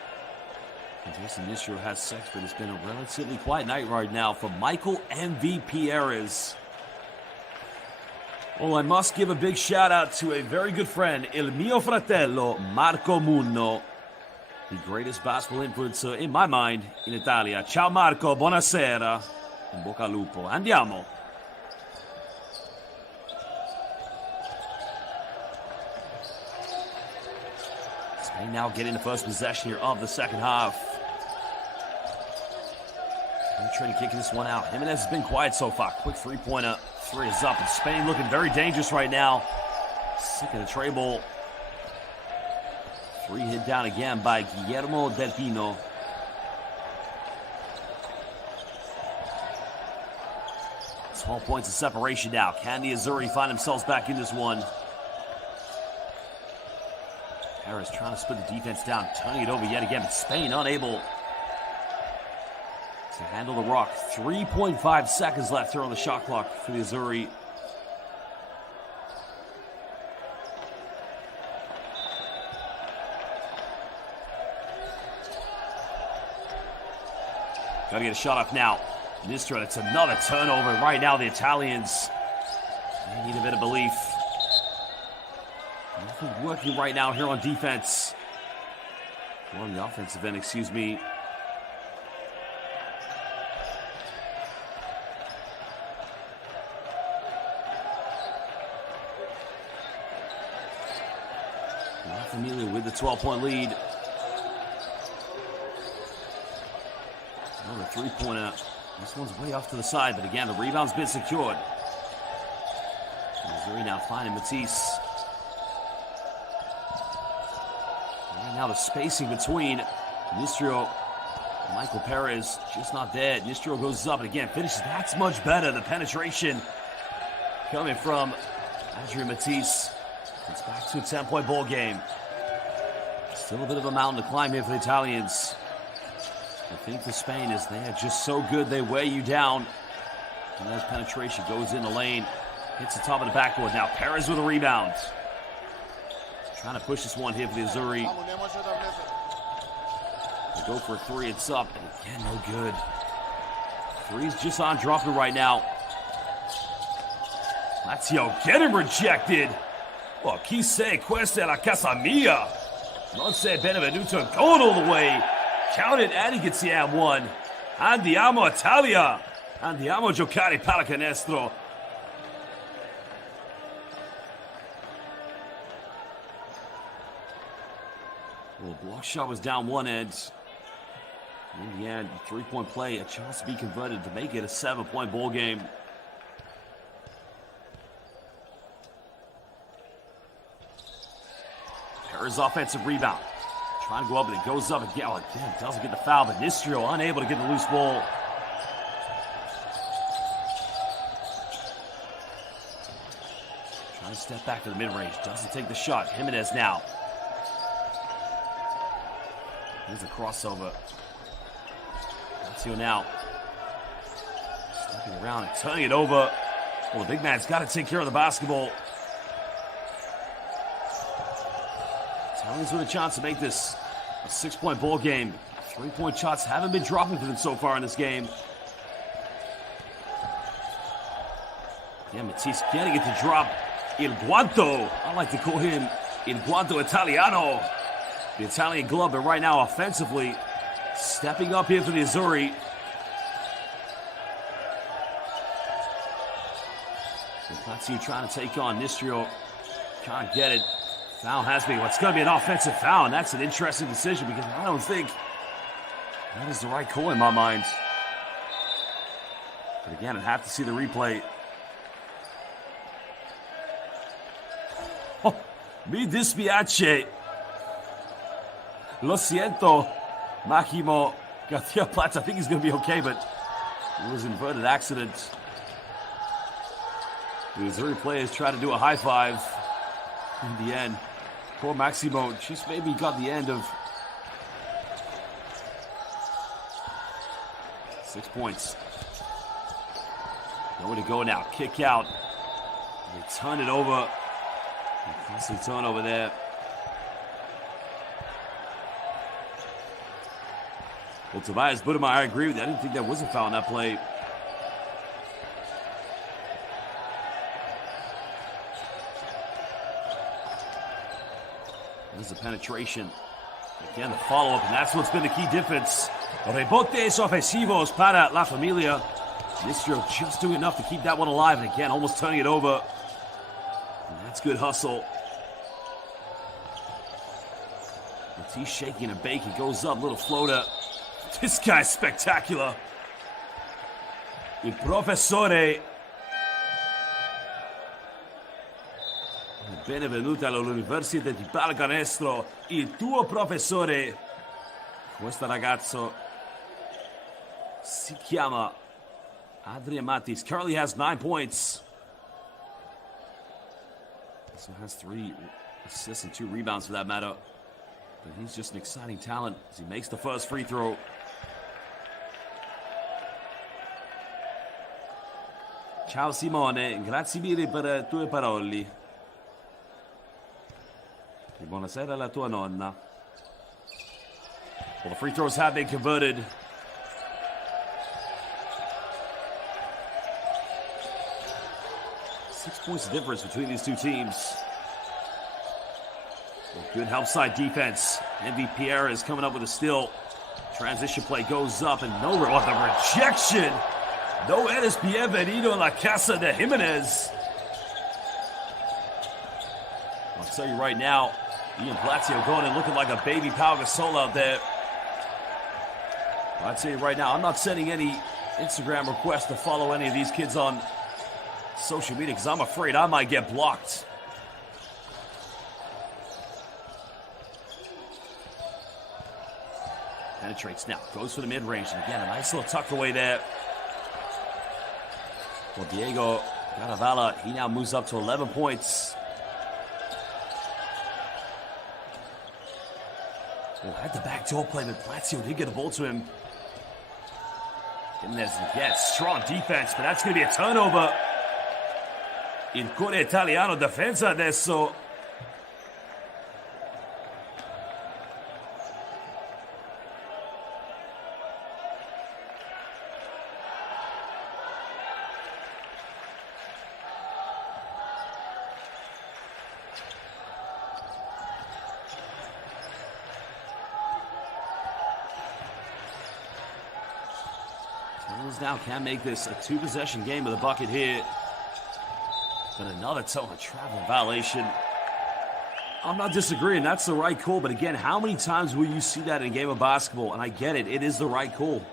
And Jason Nistro has 6, but it's been a relatively quiet night right now for Michael MVP Perez. Well, I must give a big shout out to a very good friend, il mio fratello, Marco Munno, the greatest basketball influencer in my mind in Italia. Ciao Marco, buonasera, in bocca al lupo. Andiamo. Spain now getting the first possession here of the second half. They're trying to kick this one out. Jimenez has been quiet so far. Quick three-pointer. Three is up. And Spain looking very dangerous right now. Sick of the tray ball. Three hit down again by Guillermo Del Pino. It's 12 points of separation now. Can the Azzurri find themselves back in this one? Harris trying to split the defense down, turning it over yet again, but Spain unable to handle the rock. 3.5 seconds left here on the shot clock for the Azzurri. Got to get a shot off now. Nistra, it's another turnover. Right now, the Italians, they need a bit of belief. Nothing working right now here on defense. Or on the offensive end, excuse me. Not familiar with the 12-point lead. Another three-pointer. This one's way off to the side, but again, the rebound's been secured. Missouri now finding Matisse. Right now the spacing between Nistrio and Michael Perez just not there. Nistrio goes up and again finishes. That's much better. The penetration coming from Adrian Matisse. It's back to a 10-point ball game. Still a bit of a mountain to climb here for the Italians. I think for Spain is they are just so good they wear you down. And as penetration goes in the lane, hits the top of the backboard. Now Perez with a rebound. Trying to push this one here for the Azzurri. They go for a three, it's up, and again, no good. Three's just on dropping right now. Lazio getting rejected. Oh, chi sei? Questa è la casa mia. Non sei benvenuto, going all the way. Counted and he gets the and one. Andiamo Italia. Andiamo a giocare pallacanestro. Well, the block shot was down one end. In the end, three-point play, a chance to be converted to make it a 7-point ball game. Perez offensive rebound. Trying to go up, and it goes up again. Oh, again, doesn't get the foul, but Nistrio unable to get the loose ball. Trying to step back to the mid-range. Doesn't take the shot. Jimenez now. Here's a crossover. Lazio now. Stepping around and turning it over. Well, the big man's got to take care of the basketball. Italians with a chance to make this a 6-point ball game. 3-point shots haven't been dropping for them so far in this game. Yeah, Matisse getting it to drop. Il Guanto. I like to call him Il Guanto Italiano. The Italian glove, but right now offensively, stepping up here for the Azzurri. Lazio trying to take on Nistrio. Can't get it. Foul has been. It's going to be an offensive foul, and that's an interesting decision because I don't think that is the right call in my mind. But again, I'd have to see the replay. Oh, mi dispiace. Lo siento, Máximo García Platz. I think he's going to be okay, but it was an inverted accident. The Azzurri players try to do a high five in the end. Poor Maximo just maybe got the end of 6 points. Nowhere to go now. Kick out. They turn it over. Costly turnover there. Well, Tobias Budimir, I agree with you. I didn't think there was a foul on that play. There's the penetration. Again, the follow-up, and that's what's been the key difference. Rebotes ofensivos para La Familia. Nistrio just doing enough to keep that one alive, and again, almost turning it over. And that's good hustle. He's shaking and baking. Goes up, little floater. This guy's spectacular. Il professore. Benvenuto all'Università di Pallacanestro. Il tuo professore. Questo ragazzo si chiama Adrian Matis. Currently has 9 points. Also has 3 assists and 2 rebounds for that matter. But he's just an exciting talent as he makes the first free throw. Ciao Simone, grazie mille per le tue parole. E buonasera alla tua nonna. Well, the free throws have been converted. Six points of difference between these two teams. Well, good help side defense. MVP Pierre is coming up with a steal. Transition play goes up and nowhere. Oh, the rejection! No eres bienvenido en la casa de Jimenez. I'll tell you right now, Ian Blatio going and looking like a baby Pau Gasol out there. I'll tell you right now, I'm not sending any Instagram requests to follow any of these kids on social media because I'm afraid I might get blocked. Penetrates now, goes for the mid-range, and again, a nice little tuck away there. Well, Diego Caravala, he now moves up to 11 points. Oh, had the back door play, but Blatio did get a ball to him. And there's again, strong defense, but that's going to be a turnover. Il cuore italiano defensa adesso. Now can make this a 2-possession game with a bucket here. But another travel violation. I'm not disagreeing. That's the right call. But again, how many times will you see that in a game of basketball? And I get it. It is the right call.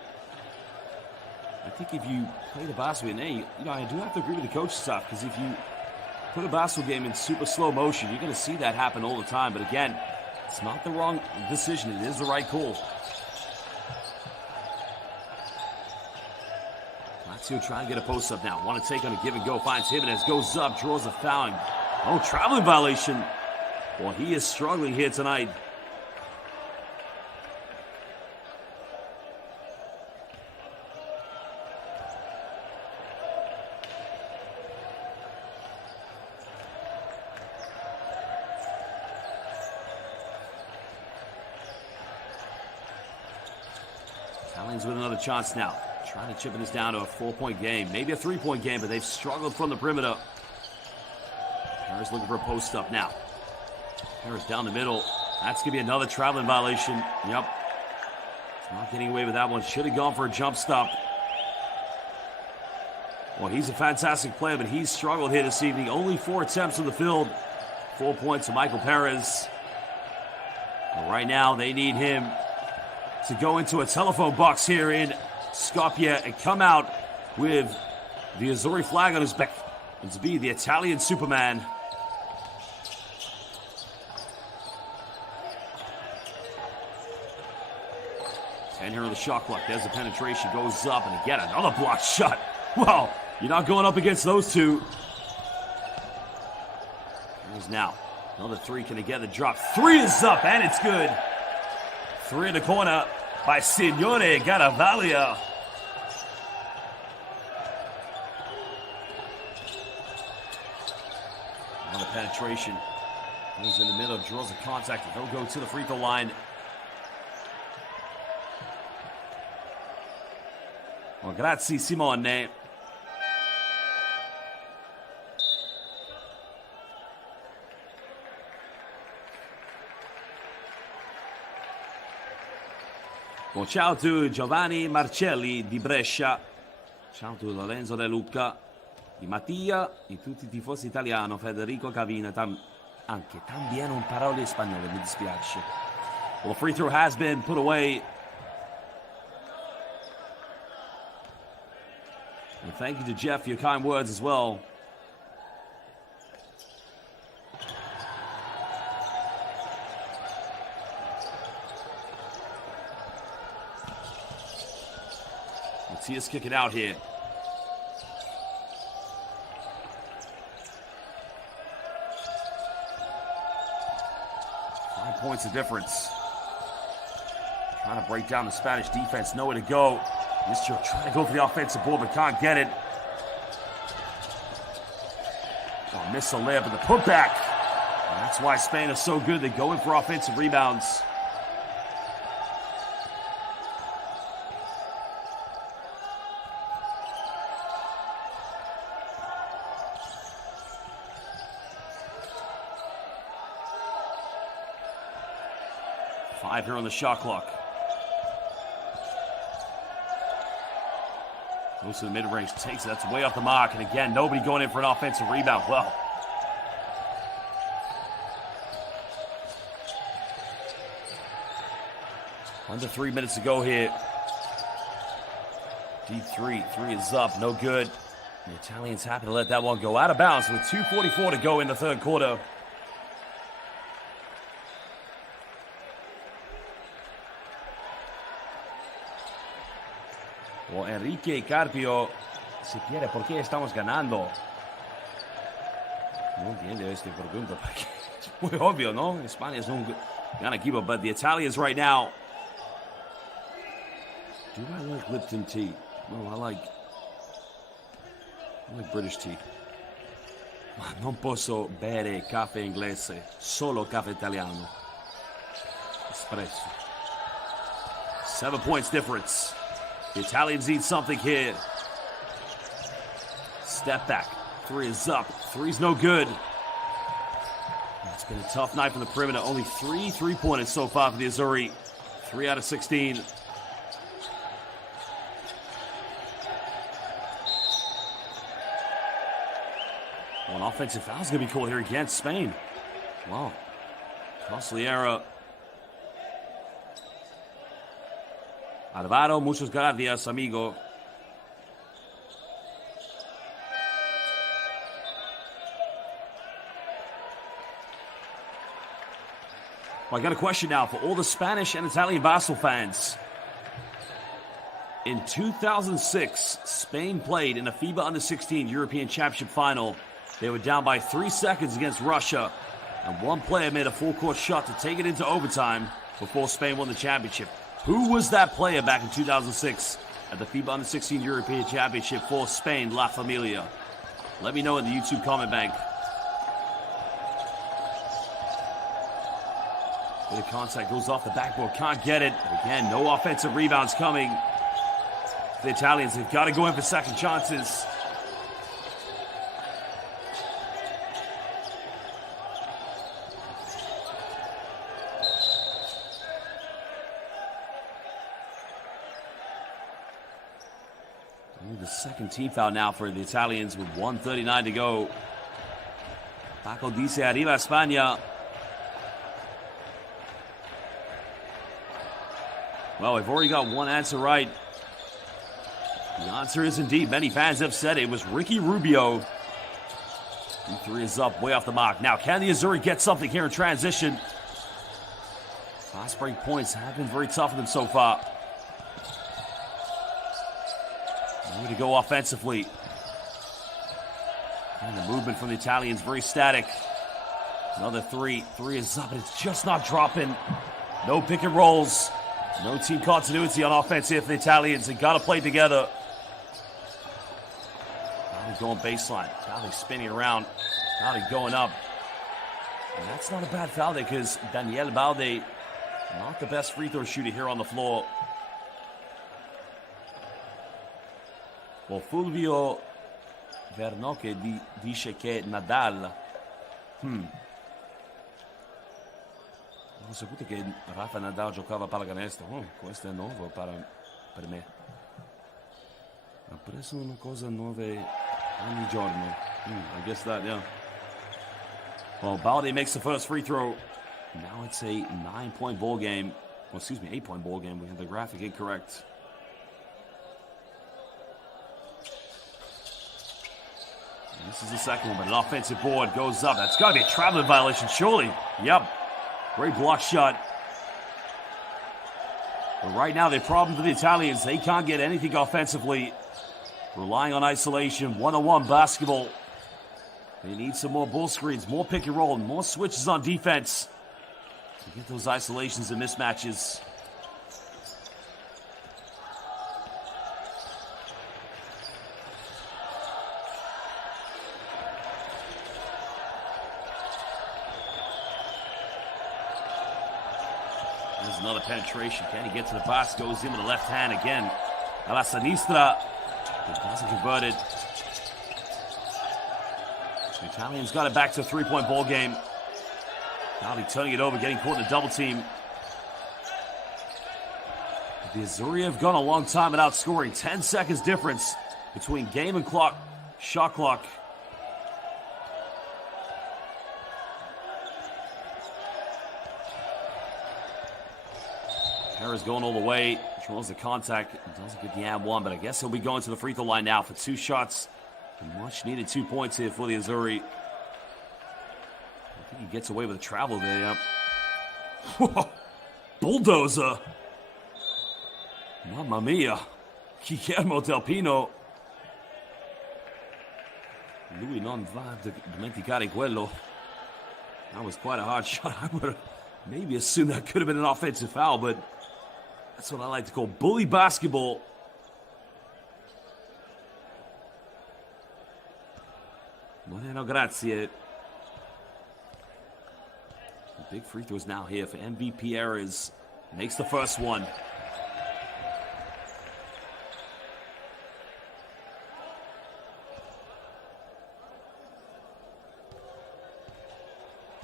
I think if you play the basketball, and I do have to agree with the coach stuff, because if you put a basketball game in super slow motion, you're going to see that happen all the time. But again, it's not the wrong decision. It is the right call. Lazio trying to get a post up now. Want to take on a give and go. Finds Jimenez. Goes up. Draws a foul. Oh, traveling violation. Well, he is struggling here tonight. Italians with another chance now. Trying to chip this down to a 4-point game. Maybe a 3-point game, but they've struggled from the perimeter. Harris looking for a post up now. Harris down the middle. That's going to be another traveling violation. Yep. Not getting away with that one. Should have gone for a jump stop. Well, he's a fantastic player, but he's struggled here this evening. Only 4 attempts on the field. 4 points to Michael Perez. But right now, they need him to go into a telephone box here in Skopje and come out with the Azzurri flag on his back and to be the Italian Superman. And here on the shot clock, there's the penetration, goes up, and again another blocked shot. Well, you're not going up against those two. Here's now another 3. Can he get the drop? 3 is up, and it's good. 3 in the corner by Signore Garavaglia. Another penetration. Goes in the middle, draws a contact, and he'll go to the free throw line. Well, grazie Simone. Well, ciao to Giovanni Marcelli di Brescia, ciao to Lorenzo De Luca, di Mattia, di tutti i tifosi italiani, Federico Cavina, anche también un parole spagnolo, mi dispiace. Well, the free throw has been put away. And thank you to Jeff for your kind words as well. Matias kicking out here. Points of difference. Trying to break down the Spanish defense. Nowhere to go. Mistro trying to go for the offensive board, but can't get it. Oh, miss the layup and the putback. And that's why Spain is so good. They go in for offensive rebounds. Five here on the shot clock. Goes to the mid-range, takes it. That's way off the mark. And again, nobody going in for an offensive rebound. Well, under 3 minutes to go here. Deep three. Three is up. No good. The Italians happy to let that one go out of bounds with 2:44 to go in the third quarter. O Enrique Carpio, si quiere, ¿por qué estamos ganando? No entiendo esta pregunta, porque es muy obvio, ¿no? España es un gran equipo, but the Italians right now. Do I like Lipton tea? No, I like British tea. Ma non posso bere caffè inglese, solo caffè italiano. Espresso. 7 points difference. The Italians need something here. Step back. Three is up. Three's no good. It's been a tough night from the perimeter. Only 3 3-pointers so far for the Azzurri. 3 out of 16. Well, an offensive foul is going to be called here against Spain. Wow. Costly error. Alvaro, muchas gracias, amigo. Well, I got a question now for all the Spanish and Italian basketball fans. In 2006, Spain played in a FIBA Under-16 European Championship final. They were down by 3 seconds against Russia, and one player made a full-court shot to take it into overtime before Spain won the championship. Who was that player back in 2006 at the FIBA Under-16 European Championship for Spain, La Familia? Let me know in the YouTube comment bank. Bit of contact, goes off the backboard, can't get it. Again, no offensive rebounds coming. The Italians have got to go in for second chances. The second team foul now for the Italians with 1:39 to go. Paco dice arriba España. Well, we've already got one answer right. The answer is indeed, many fans have said it was Ricky Rubio. Three is up, way off the mark. Now, can the Azzurri get something here in transition? Fast break points have been very tough for them so far. Way to go offensively. And the movement from the Italians, very static. Another three. Three is up, and it's just not dropping. No pick and rolls. No team continuity on offense here for the Italians. They got to play together. Now going baseline. Now they spinning around. Now they going up. And that's not a bad foul there because Daniel Balde, not the best free throw shooter here on the floor. Well, Fulvio Vernoche dice che Nadal. Ho saputo che Rafa Nadal giocava a pallacanestro. Questo è nuovo per me. Ha preso una cosa nuova ogni giorno. I guess that, yeah. Well, Balde makes the first free throw. Now it's a 9-point ball game. Well, excuse me, 8-point ball game. We had the graphic incorrect. And this is the second one, but an offensive board goes up. That's got to be a traveling violation, surely. Yep. Great block shot. But right now, the problem for the Italians, they can't get anything offensively. Relying on isolation, one-on-one basketball. They need some more ball screens, more pick and roll, more switches on defense to get those isolations and mismatches. There's another penetration. Can he get to the basket? Goes in with the left hand again. A la sinistra. It doesn't convert it. The Italians got it back to a 3-point ball game. Now they're turning it over, getting caught in a double team. The Azzurri have gone a long time without scoring. 10 seconds difference between game and clock, shot clock. Harris going all the way, draws the contact, doesn't get the and one, but I guess he'll be going to the free throw line now for 2 shots. Much needed 2 points here for the Azzurri. I think he gets away with a travel there, yep. Bulldozer. Mamma mia. Guillermo Del Pino. Lui non va a dimenticare quello. That was quite a hard shot. I would have maybe assumed that could have been an offensive foul, but that's what I like to call bully basketball. Bueno, grazie. The big free throws now here for MVP Errors. Makes the first one.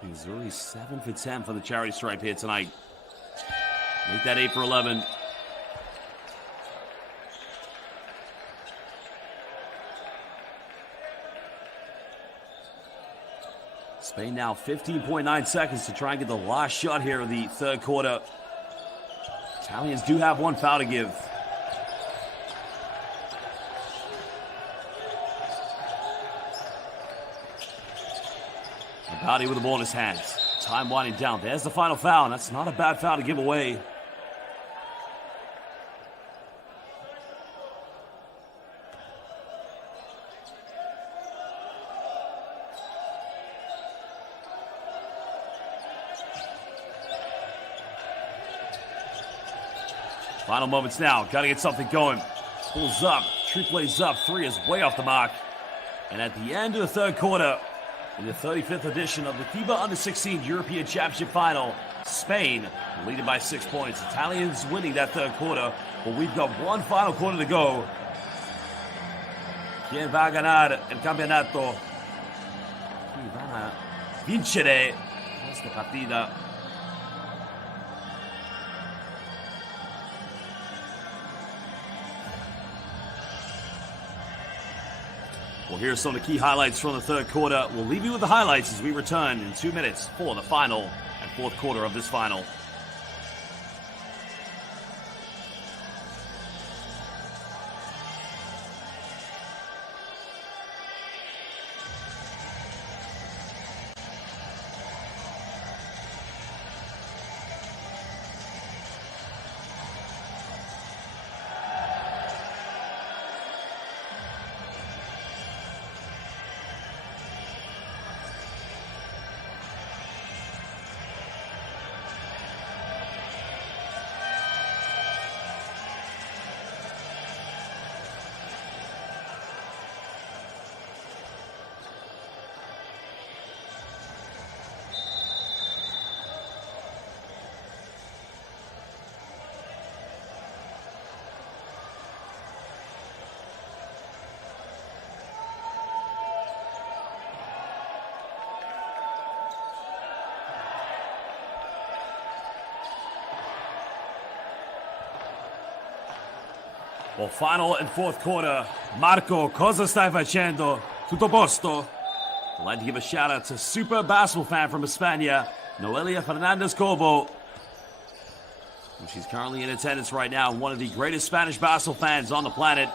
Missouri 7 for 10 for the charity stripe here tonight. Make that 8 for 11. Spain now 15.9 seconds to try and get the last shot here of the third quarter. Italians do have 1 foul to give. Bowdy with the ball in his hands. Time winding down. There's the final foul, and that's not a bad foul to give away. Final moments now. Got to get something going. Pulls up. True plays up. 3 is way off the mark. And at the end of the third quarter, in the 35th edition of the FIBA Under-16 European Championship Final, Spain leading by 6 points. Italians winning that third quarter, but we've got 1 final quarter to go. ¿Quién va a ganar el campeonato? ¿Quién va a vincere esta partida? Well, here's some of the key highlights from the third quarter. We'll leave you with the highlights as we return in 2 minutes for the final and fourth quarter of this final. Well, final and fourth quarter. Marco, cosa stai facendo? Tutto posto? I'd like to give a shout out to Super Basketball Fan from España. Noelia Fernandez-Cobo. She's currently in attendance right now, one of the greatest Spanish basketball fans on the planet.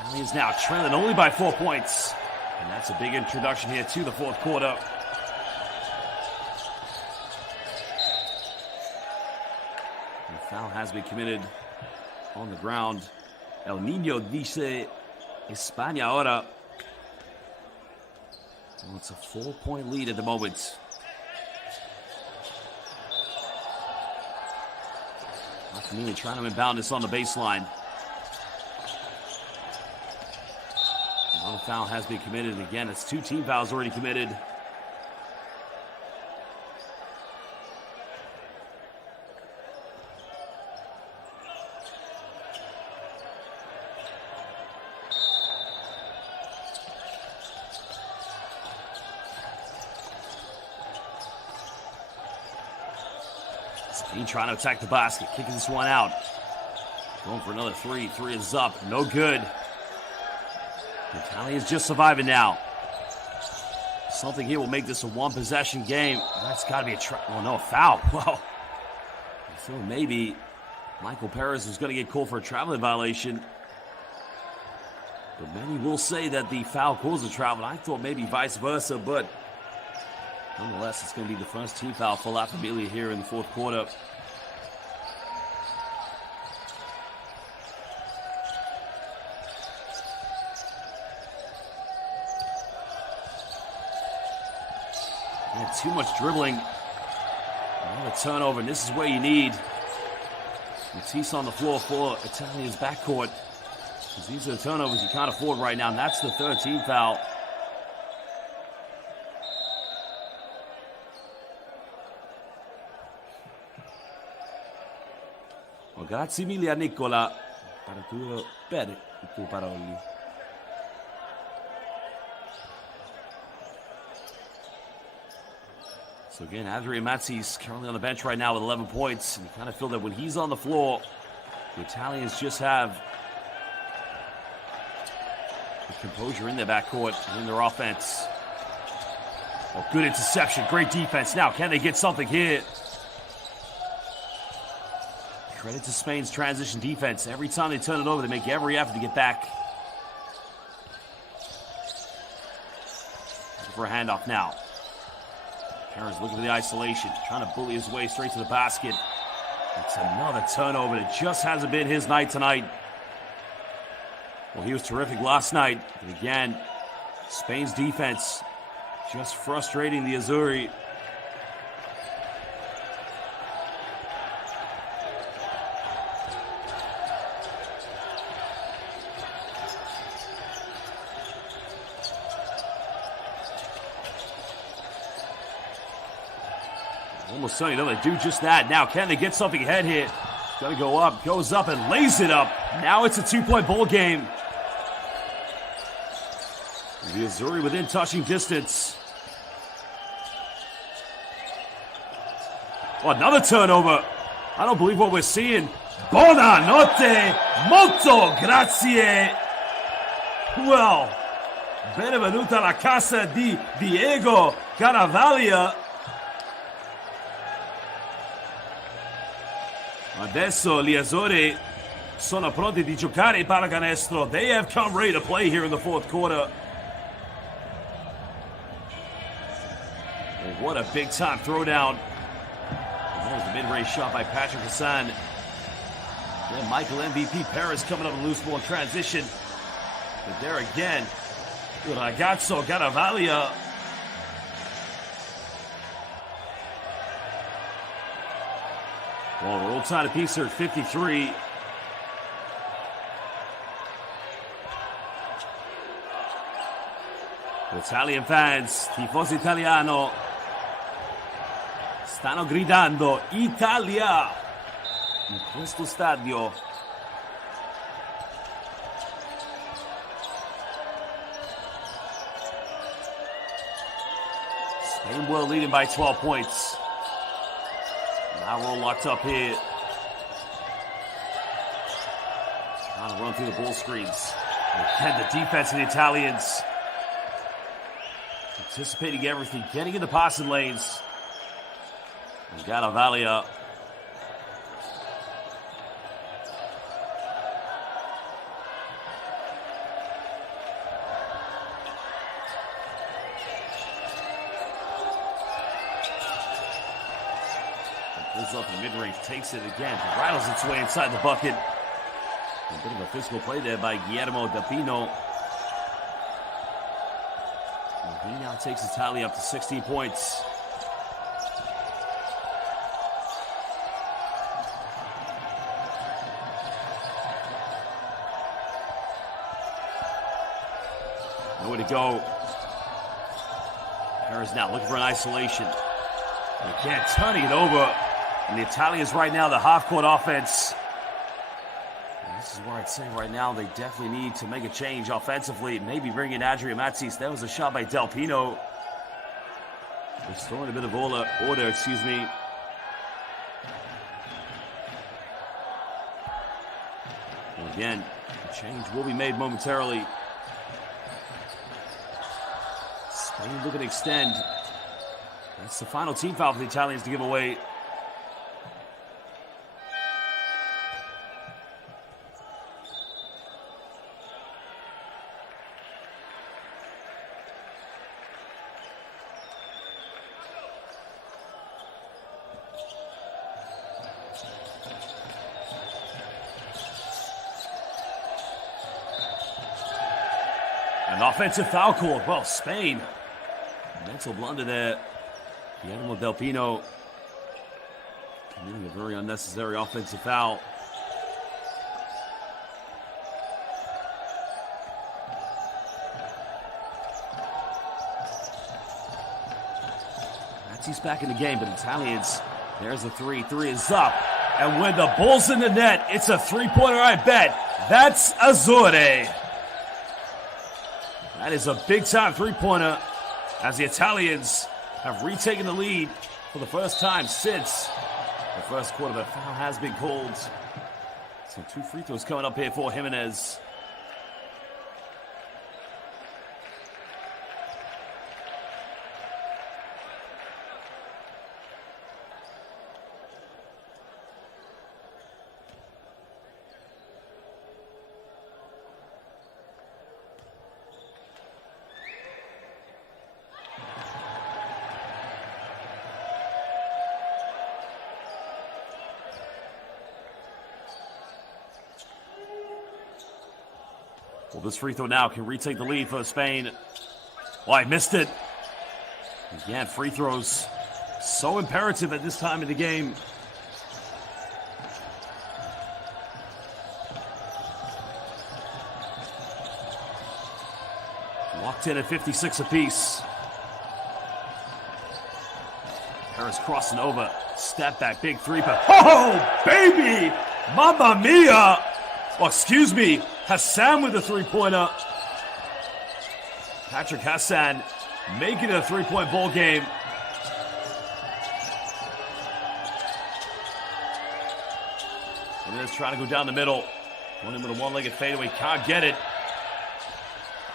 Italians now trailing only by 4 points. And that's a big introduction here to the fourth quarter. The foul has been committed on the ground. El Niño dice España ahora. Well, it's a 4-point lead at the moment. Martinelli trying to inbound this on the baseline. Another foul has been committed. And again, it's 2 team fouls already committed. Spain trying to attack the basket, kicking this one out. Going for another 3. 3 is up, no good. Italia is just surviving now. Something here will make this a one-possession game. That's got to be a a foul. Well, I thought maybe Michael Perez was going to get called for a traveling violation. But many will say that the foul caused a travel. I thought maybe vice versa, but nonetheless, it's going to be the first team foul for La Familia here in the fourth quarter. And too much dribbling. Another turnover, and this is where you need Matisse on the floor for Italia's backcourt. Because these are the turnovers you can't afford right now, and that's the third team foul. Well, grazie mille a Nicola per i tuoi paroli. So again, Adrian Matsis currently on the bench right now with 11 points. And you kind of feel that when he's on the floor, the Italians just have the composure in their backcourt and in their offense. Oh, good interception, great defense. Now, can they get something here? Credit to Spain's transition defense. Every time they turn it over, they make every effort to get back. For a handoff now. Perez looking for the isolation, trying to bully his way straight to the basket. It's another turnover. It just hasn't been his night tonight. Well, he was terrific last night. But again, Spain's defense just frustrating the Azzurri. Almost certainly know they do just that. Now, can they get something ahead here? Got to go up, goes up and lays it up. Now it's a 2-point ball game. The Azzurri within touching distance. Oh, another turnover. I don't believe what we're seeing. Buonanotte, molto grazie. Well, benvenuta alla casa di Diego Caravaglia. Adesso gli Azzurri sono pronti di giocare pallacanestro. They have come ready to play here in the fourth quarter. And what a big-time throwdown. There's the mid-range shot by Patrick Hassan. Then Michael MVP Perez coming up with a loose ball in transition. But there again, Ragazzo Garavaglia. Well, we're all tied apiece here at 53. The Italian fans, tifosi italiano, stanno gridando Italia in questo stadio. Spain well leading by 12 points. Now we're all locked up here. Trying to run through the ball screens. And the defense of the Italians. Anticipating everything, getting in the passing lanes. Galavaglia. Pulls up in mid-range, takes it again, rattles its way inside the bucket. A bit of a physical play there by Guillermo Delpino. And he now takes Italia up to 16 points. Nowhere to go. Harris now looking for an isolation. Again, turning it over. And the Italians right now, the half-court offense. And this is where I'd say right now they definitely need to make a change offensively. Maybe bring in Adria Matzis. That was a shot by Delpino. Restoring a bit of order, excuse me. And again, a change will be made momentarily. Spain looking to extend. That's the final team foul for the Italians to give away. An offensive foul call. Well, Spain. Mental blunder there. Guillermo Delpino committing a very unnecessary offensive foul. He's back in the game, but Italians, there's a three. Three is up. And when the ball's in the net, it's a three-pointer, I bet. That's Azzurre. That is a big-time three-pointer as the Italians have retaken the lead for the first time since the first quarter. But a foul has been called. So 2 free throws coming up here for Jimenez. Well, this free throw now can retake the lead for Spain. Oh, I missed it. Again, free throws so imperative at this time of the game. Locked in at 56 apiece. Harris crossing over. Step back, big three. Oh, baby! Mamma mia! Oh, excuse me. Hassan with a three-pointer. Patrick Hassan making it a three-point ball game. And then trying to go down the middle. Running with a one-legged fadeaway. Can't get it.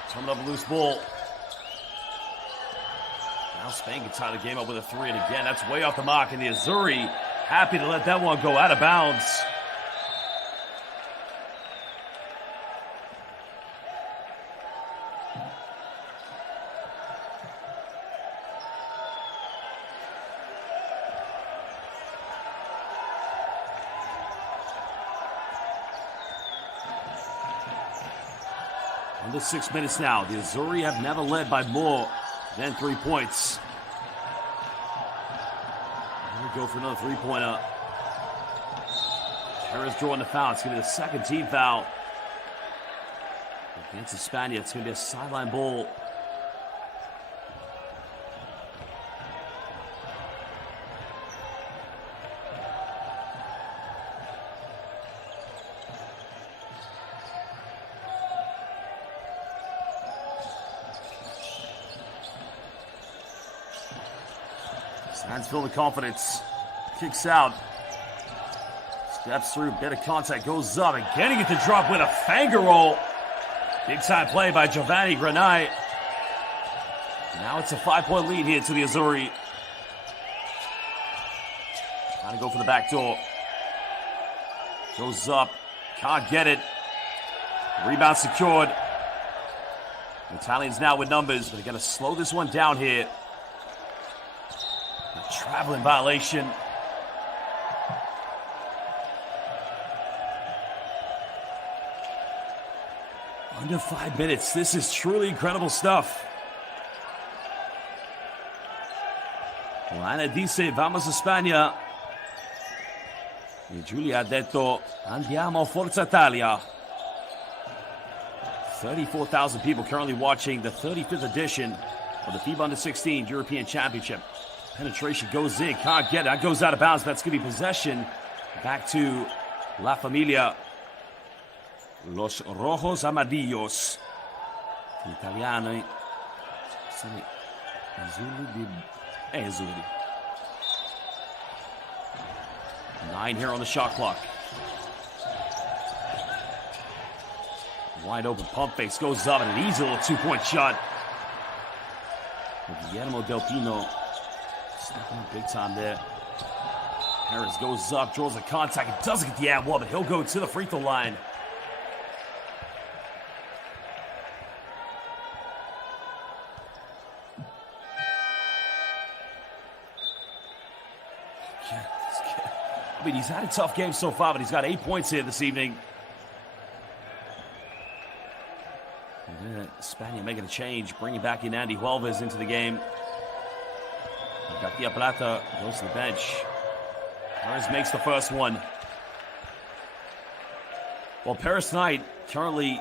Coming up a loose ball. Now Spain can tie the game up with a three. And again, that's way off the mark. And the Azzurri happy to let that one go out of bounds. Under 6 minutes now. The Azzurri have never led by more than 3 points. Here we go for another three-pointer. Harris drawing the foul. It's going to be the second team foul against ESPAñA. It's going to be a sideline ball. Hands filled with confidence. Kicks out. Steps through. Bit of contact. Goes up. And getting it to drop with a finger roll. Big time play by Giovanni Granai. Now it's a 5-point lead here to the Azzurri. Trying to go for the back door. Goes up. Can't get it. Rebound secured. The Italians now with numbers, but they got to slow this one down here. A traveling violation. Under 5 minutes. This is truly incredible stuff. Ana dice, vamos a España. E Giulia ha detto, andiamo Forza Italia. 34,000 people currently watching the 35th edition of the FIBA Under-16 European Championship. Penetration goes in, can't get it. That goes out of bounds. That's going to be possession. Back to La Familia. Los Rojos Amarillos. Gli italiani sono azzurri. 9 here on the shot clock. Wide open pump fakes, goes up, and an easy little two-point shot. Guillermo Del Pino stepping up big time there. Harris goes up, draws the contact, and doesn't get the ad wall, but he'll go to the free throw line. I mean, he's had a tough game so far, but he's got 8 points here this evening. España making a change, bringing back in Andy Huelvas into the game. Garcia Plata goes to the bench. Perez makes the first one. Well, Paris Knight currently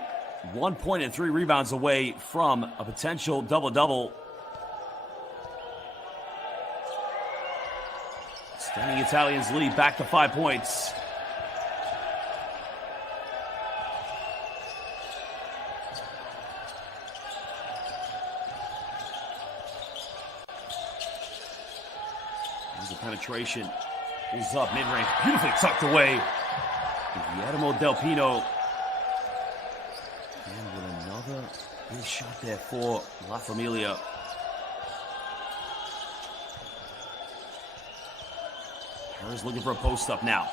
1 point and 3 rebounds away from a potential double-double. Standing Italians lead back to 5 points. There's a penetration. Pulls up mid-range. Beautifully tucked away. Guillermo Del Pino. And with another big shot there for La Familia. Harris looking for a post-up now.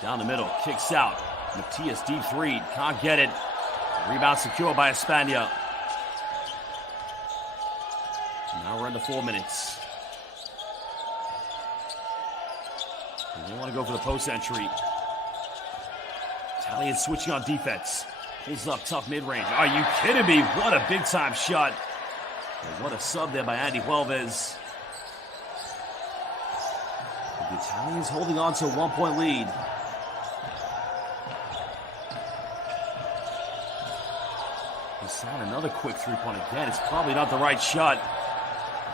Down the middle, kicks out. Matias deep three, can't get it. Rebound secured by España. Now we're into 4 minutes. They want to go for the post entry. Italian switching on defense. Pulls up, tough mid-range. Are you kidding me? What a big-time shot. And what a sub there by Andy Huelvas. The Italians holding on to a 1 point lead. Decide another quick three-point again. It's probably not the right shot.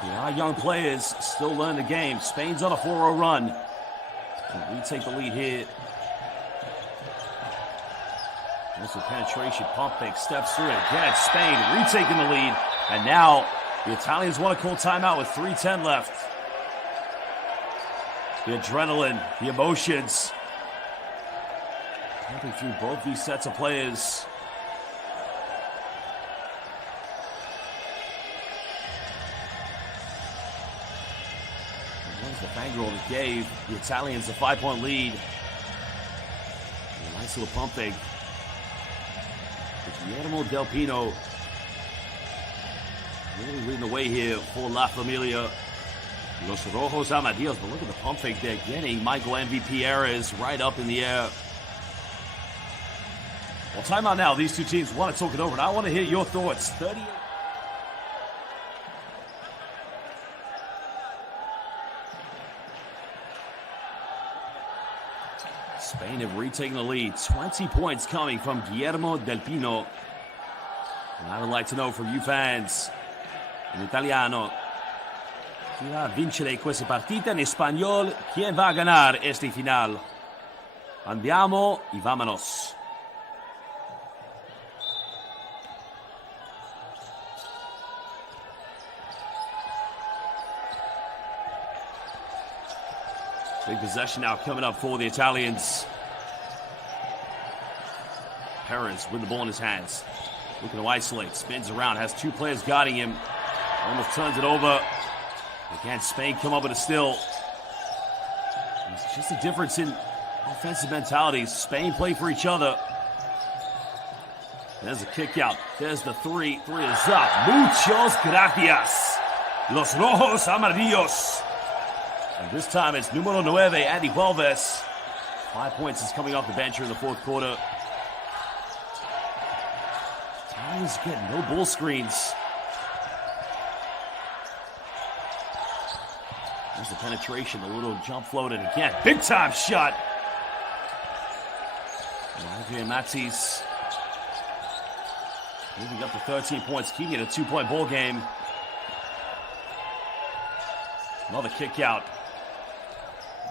They are young players, still learning the game. Spain's on a 4-0 run. And we take the lead here. There's a penetration, pump fake, steps through it again. Spain retaking the lead. And now the Italians want to call timeout with 3:10 left. The adrenaline, the emotions. Pumping through both these sets of players. There's the finger roll that gave the Italians a 5 point lead. A nice little pump fake. Guillermo Del Pino really leading the way here for La Familia. Los Rojos Amarillos, but look at the pump fake there, getting Michael MVP Ares right up in the air. Well, timeout now. These two teams want to talk it over, and I want to hear your thoughts. 38. Spain have retaken the lead. 20 points coming from Guillermo Del Pino. And I would like to know from you fans, in Italiano, chi va a vincere questa partita? In español, ¿quién va a ganar este final? Andiamo y vámonos. Big possession now coming up for the Italians. Perez with the ball in his hands. Looking to isolate. Spins around. Has two players guarding him. Almost turns it over. Again, Spain come up with a steal. It's just a difference in offensive mentalities. Spain play for each other. There's a kick out. There's the three. Three is up. Muchos gracias. Los rojos amarillos. And this time it's numero 9, Andy Valves. 5 points is coming off the bench here in the fourth quarter. Italians getting no ball screens. There's the penetration, a little jump float, and again, big time shot. Adrian Matisse moving up to 13 points, keeping it a 2-point ball game. Another kick out.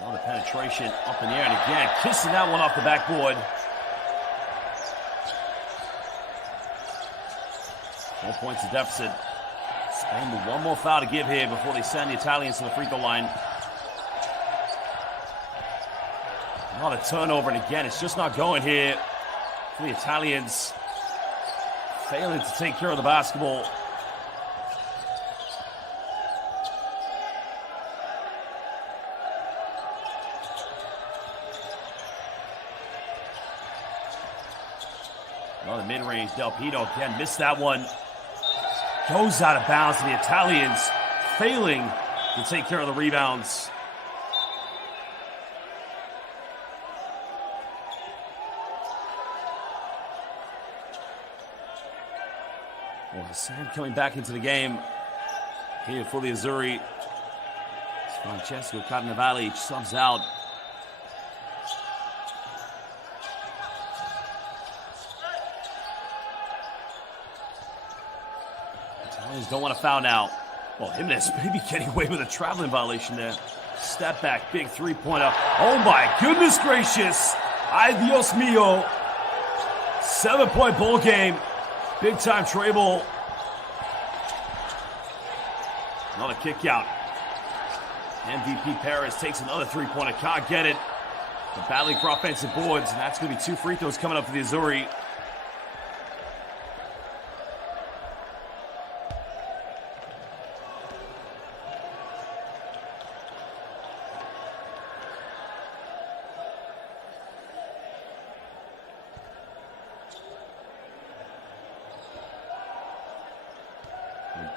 Another penetration up in the air, and again, kissing that one off the backboard. 4 points of deficit. Spain with one more foul to give here before they send the Italians to the free throw line. Another turnover, and again, it's just not going here for the Italians. Failing to take care of the basketball. Another mid-range. Del Pino again missed that one. Goes out of bounds to the Italians, failing to take care of the rebounds. Well, Hassan coming back into the game here for the Azzurri. Francesco Carnevale subs out. Italians don't want to foul now. Well, Jimenez maybe getting away with a traveling violation there. Step back, big three-pointer. Oh my goodness gracious. Ay Dios mío. 7-point ball game. Big time treble. Another kick out. MVP Perez takes another three-pointer. Can't get it. They're battling for offensive boards, and that's going to be 2 free throws coming up for the Azzurri.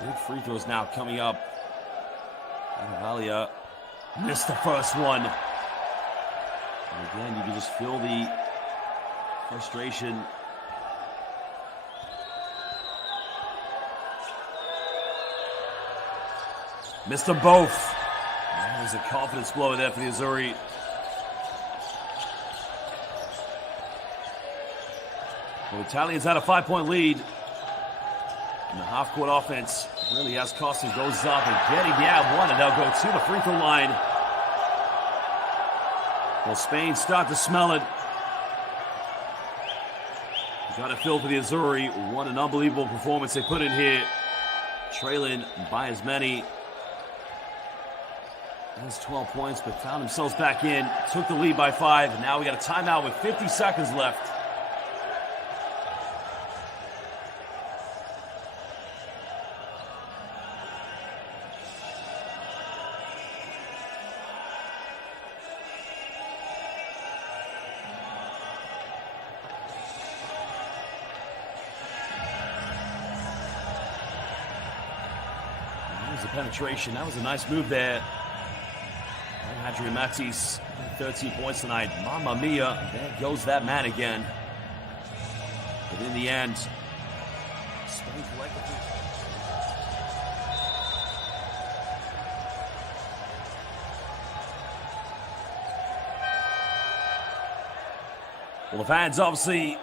Big free throws now coming up. Valia missed the first one. And again, you can just feel the frustration. Missed them both. There's a confidence blow there for the Azzurri. The Italians had a 5-point lead. And the half-court offense really has cost and goes up and getting the one, and they'll go to the free throw line. Well, Spain start to smell it. Got to feel for the Azzurri. What an unbelievable performance they put in here. Trailing by as many as 12 points, but found themselves back in. Took the lead by 5, and now we got a timeout with 50 seconds left. The penetration, that was a nice move there. Adrian Matisse, 13 points tonight. Mamma mia, there goes that man again. But in the end, Spain collectively. Well, the fans obviously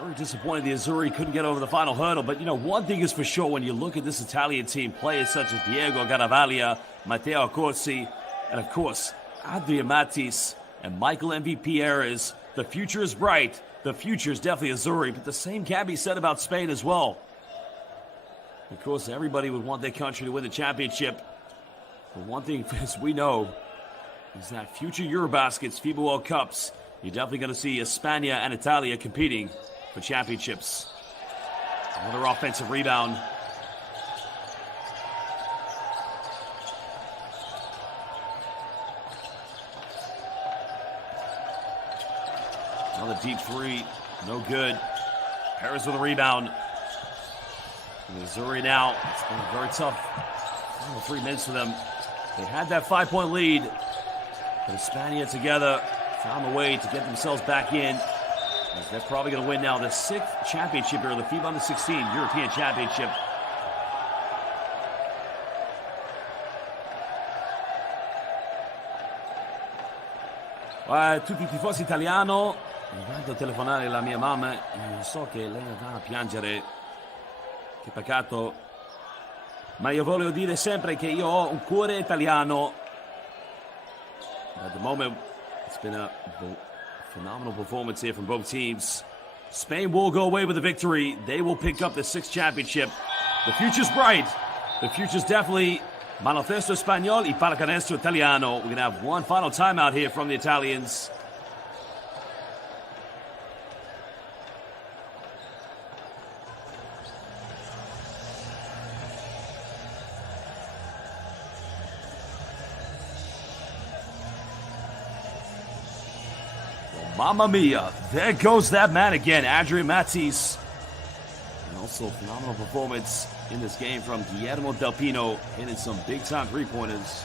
very disappointed the Azzurri couldn't get over the final hurdle. But, you know, one thing is for sure, when you look at this Italian team, players such as Diego Garavaglia, Matteo Corsi, and, of course, Adrian Matisse and Michael MVP Perez, the future is bright. The future is definitely Azzurri. But the same can be said about Spain as well. Of course, everybody would want their country to win the championship. But one thing, as we know, is that future Eurobaskets, FIBA World Cups, you're definitely going to see ESPAña and ITALIA competing for championships. Another offensive rebound. Another deep three. No good. Paris with a rebound. Missouri now. It's been very tough. Final 3 minutes for them. They had that 5-point lead. But ESPAñA together found a way to get themselves back in. As they're probably going to win now the 6th championship here, the FIBA Under-16 European Championship. Tutti i tifosi italiano, intanto telefonare la mia mamma, so che lei va a piangere, che peccato, ma io voglio dire sempre che io ho un cuore italiano. At the moment, it's been a phenomenal performance here from both teams. Spain will go away with the victory. They will pick up the 6th championship. The future's bright. The future's definitely baloncesto español y pallacanestro italiano. We're going to have one final timeout here from the Italians. Mamma mia, there goes that man again, Adrian Matisse. And also phenomenal performance in this game from Guillermo Del Pino, hitting some big-time three-pointers.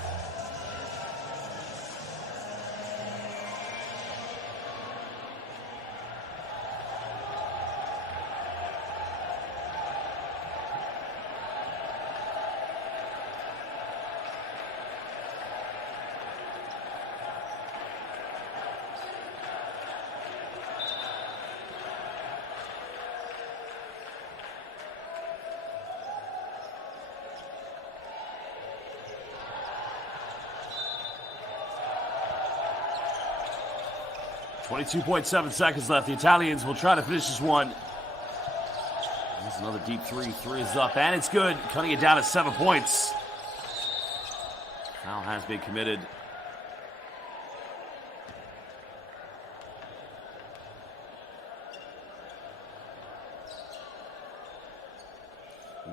.7 seconds left. The Italians will try to finish this one. There's another deep three. Three is up, and it's good. Cutting it down to 7 points. Foul has been committed.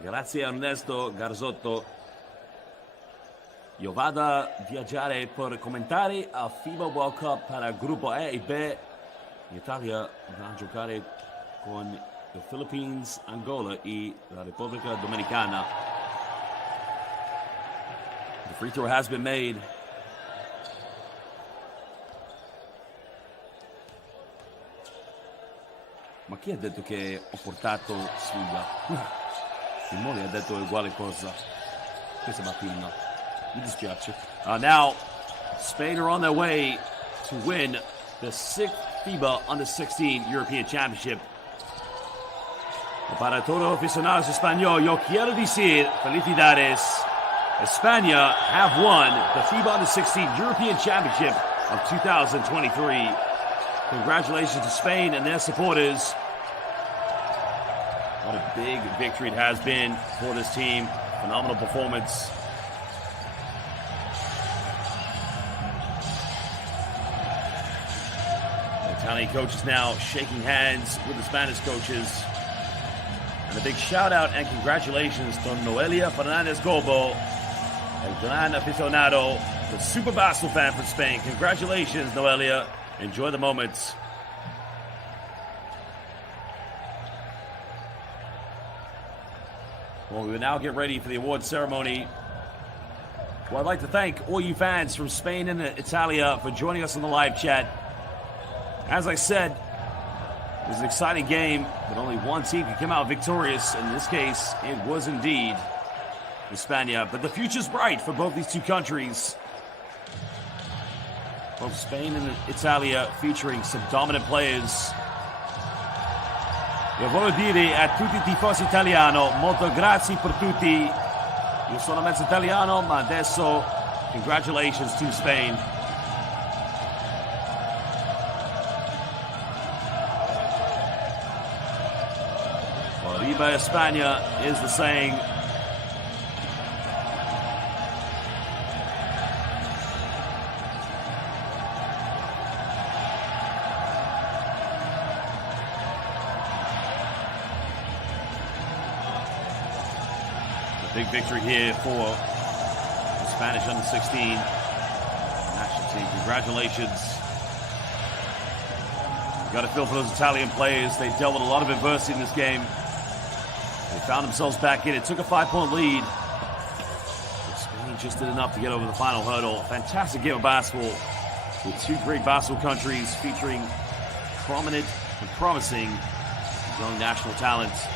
Grazie Ernesto Garzotto. Io vado a viaggiare per commentare a FIBA World Cup per il gruppo E e B. L'Italia va a giocare con the Philippines, Angola e la Repubblica Dominicana. The free throw has been made. Ma chi ha detto che ho portato sfida? Simone ha detto uguale cosa questa mattina. Mi dispiace. Now, Spain are on their way to win the 6th FIBA Under-16 European Championship. Para todos aficionados españoles, yo quiero decir felicidades. España have won the FIBA Under-16 European Championship of 2023. Congratulations to Spain and their supporters. What a big victory it has been for this team. Phenomenal performance. Italian coaches now shaking hands with the Spanish coaches. And a big shout out and congratulations to Noelia Fernandez Gobo, el gran aficionado, the super Basel fan from Spain. Congratulations, Noelia. Enjoy the moments. Well, we will now get ready for the award ceremony. Well, I'd like to thank all you fans from Spain and Italia for joining us on the live chat. As I said, it was an exciting game, but only one team could come out victorious. In this case, it was indeed ESPAñA. But the future's bright for both these two countries. Both Spain and Italia featuring some dominant players. Io voglio dire a tutti i tifosi italiano, molto grazie per tutti. Io sono mezzo italiano, ma adesso congratulations to Spain. Viva España is the saying. The big victory here for the Spanish Under-16 national team. Congratulations. Got a feel for those Italian players. They dealt with a lot of adversity in this game. They found themselves back in it. Took a 5-point lead. But Spain just did enough to get over the final hurdle. Fantastic game of basketball with two great basketball countries featuring prominent and promising young national talents.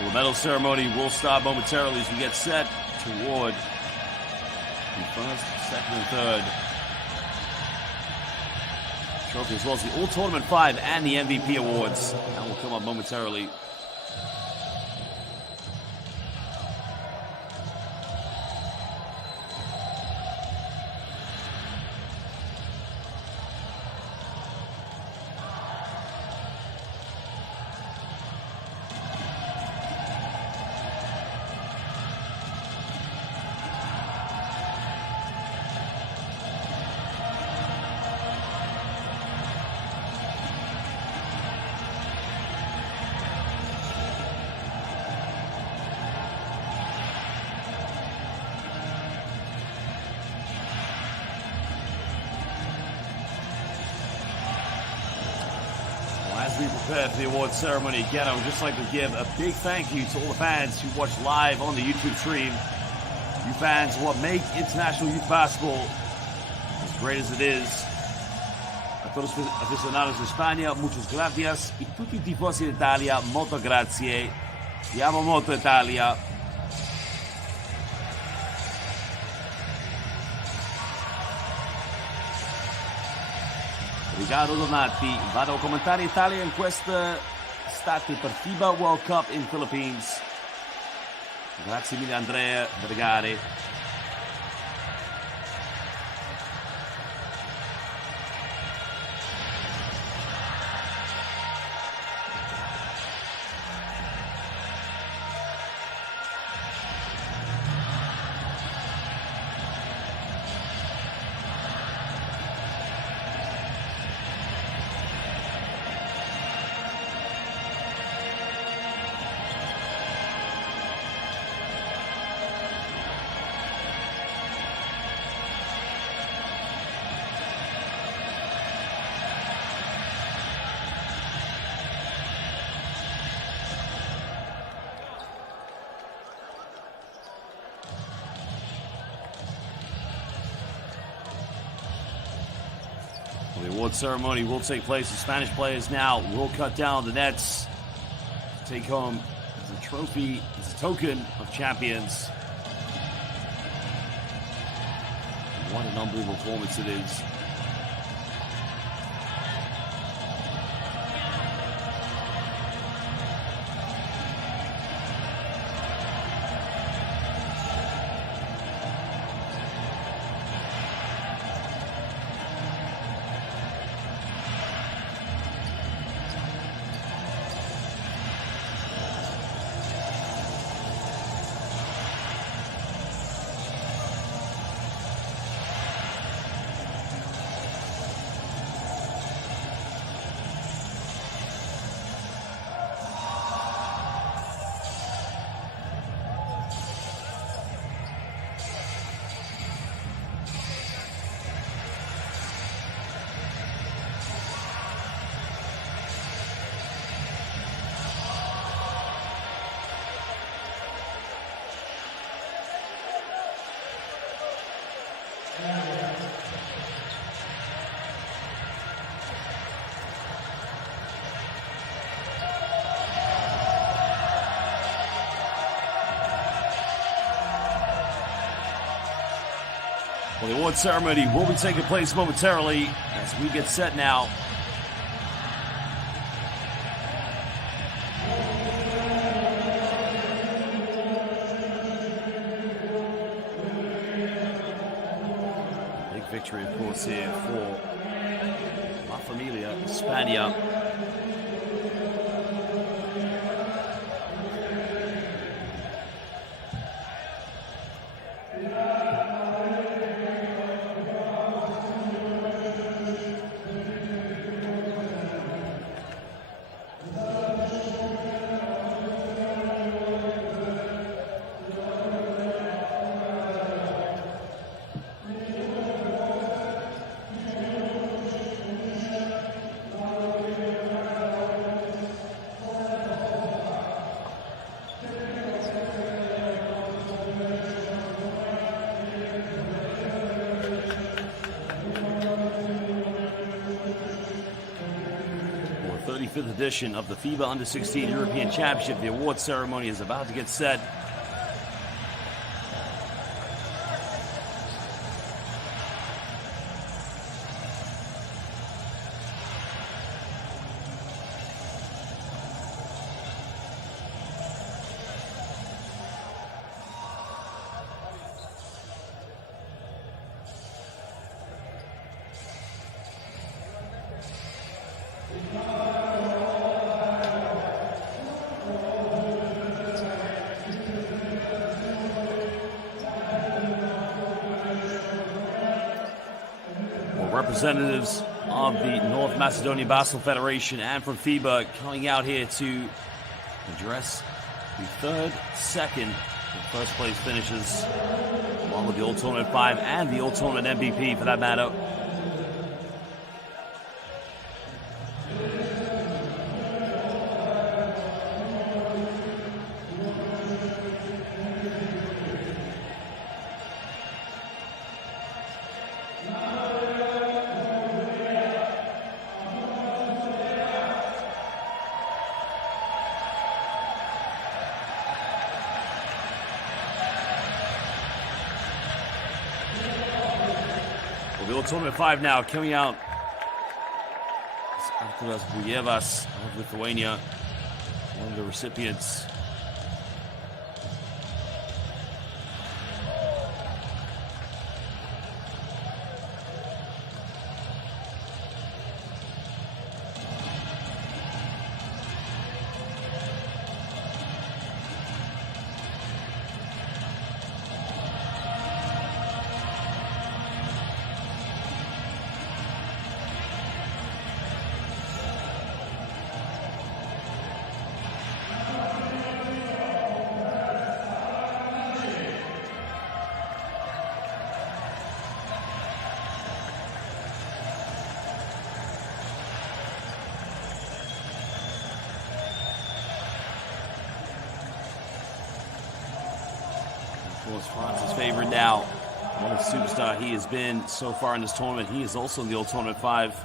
The medal ceremony will start momentarily as we get set toward the first, second, and third trophy, as well as the All-Tournament 5 and the MVP awards. That will come up momentarily. As we prepare for the awards ceremony, again, I would just like to give a big thank you to all the fans who watch live on the YouTube stream. You fans are what make international youth basketball as great as it is. A todos los aficionados de España, muchas gracias. Y tutti i tifosi d'Italia, molto grazie. Ti amo molto, Italia. Obrigado Donati. Vado a commentare Italia in questa estate per FIBA World Cup in Philippines. Grazie mille Andrea Vergari. The award ceremony will take place. The Spanish players now will cut down the nets to take home the trophy as a token of champions. What an unbelievable performance it is. Well, the award ceremony will be taking place momentarily as we get set now. victory, of course, here for La Familia España. The 35th edition of the FIBA Under-16 European Championship. The award ceremony is about to get set. Representatives of the North Macedonia Basketball Federation and from FIBA coming out here to address the third, second, and first place finishes, along with the All-Tournament 5 and the All-Tournament MVP for that matter. The All-Tournament 5 now coming out. Arturas Bujevas of Lithuania, one of the recipients. Of course, France's favorite now. What a superstar he has been so far in this tournament. He is also in the All-Tournament 5.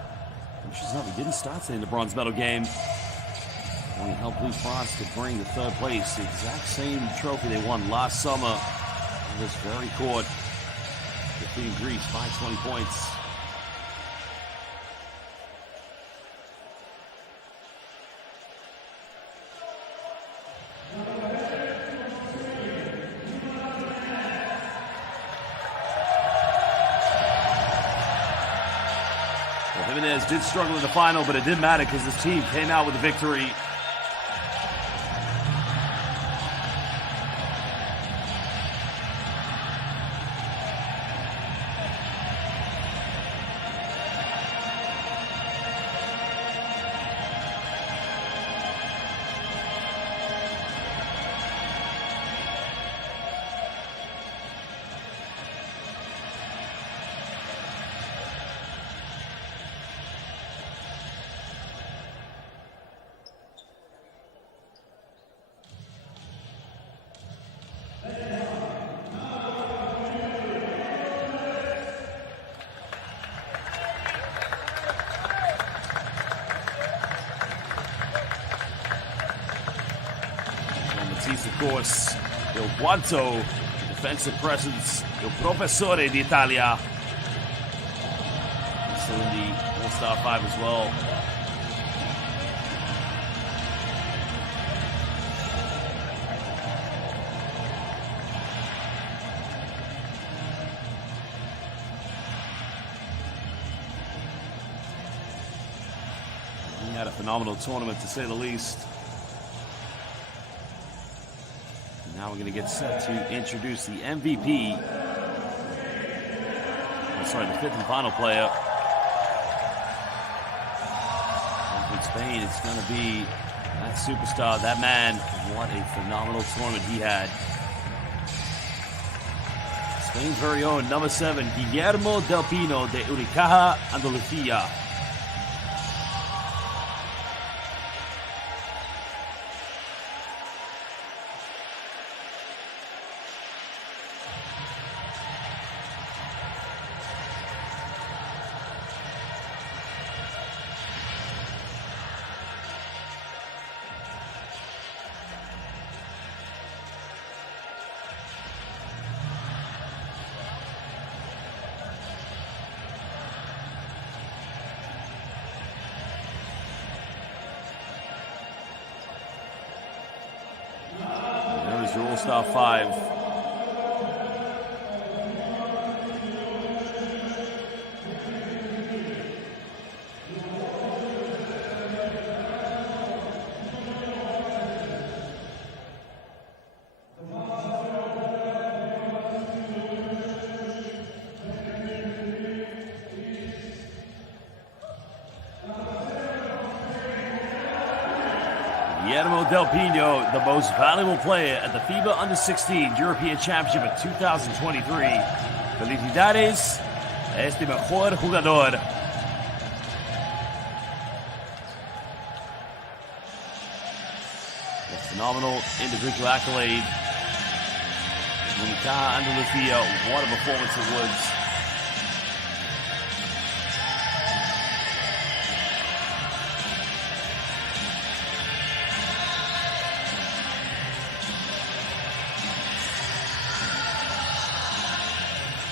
He didn't start today in the bronze medal game. And he helped lead France to bring the third place. The exact same trophy they won last summer on this very court. Defeating Greece by 20 points. Jimenez did struggle in the final, but it didn't matter because his team came out with a victory. Of course, Il Guanto, defensive presence, Il Professore d'Italia. Still in the All-Star 5 as well. He had a phenomenal tournament, to say the least. Now we're going to get set to introduce the MVP. Oh, sorry, the fifth and final player. And for Spain, it's going to be that superstar, that man. What a phenomenal tournament he had. Spain's very own number 7, Guillermo Del Pino de Unicaja, Andalucía. There's your All-Star 5. Guillermo Del Pino, the most valuable player at the FIBA Under-16 European Championship in 2023. Felicidades, este mejor jugador. A phenomenal individual accolade. Unicaja Andalucía, what a performance it was.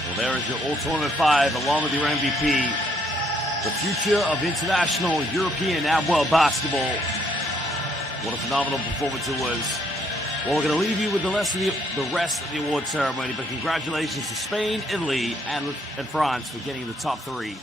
Well, there is your All-Tournament 5, along with your MVP. The future of international, European, and world basketball. What a phenomenal performance it was. Well, we're going to leave you with the rest of the award ceremony, but congratulations to Spain, Italy, and France for getting in the top 3.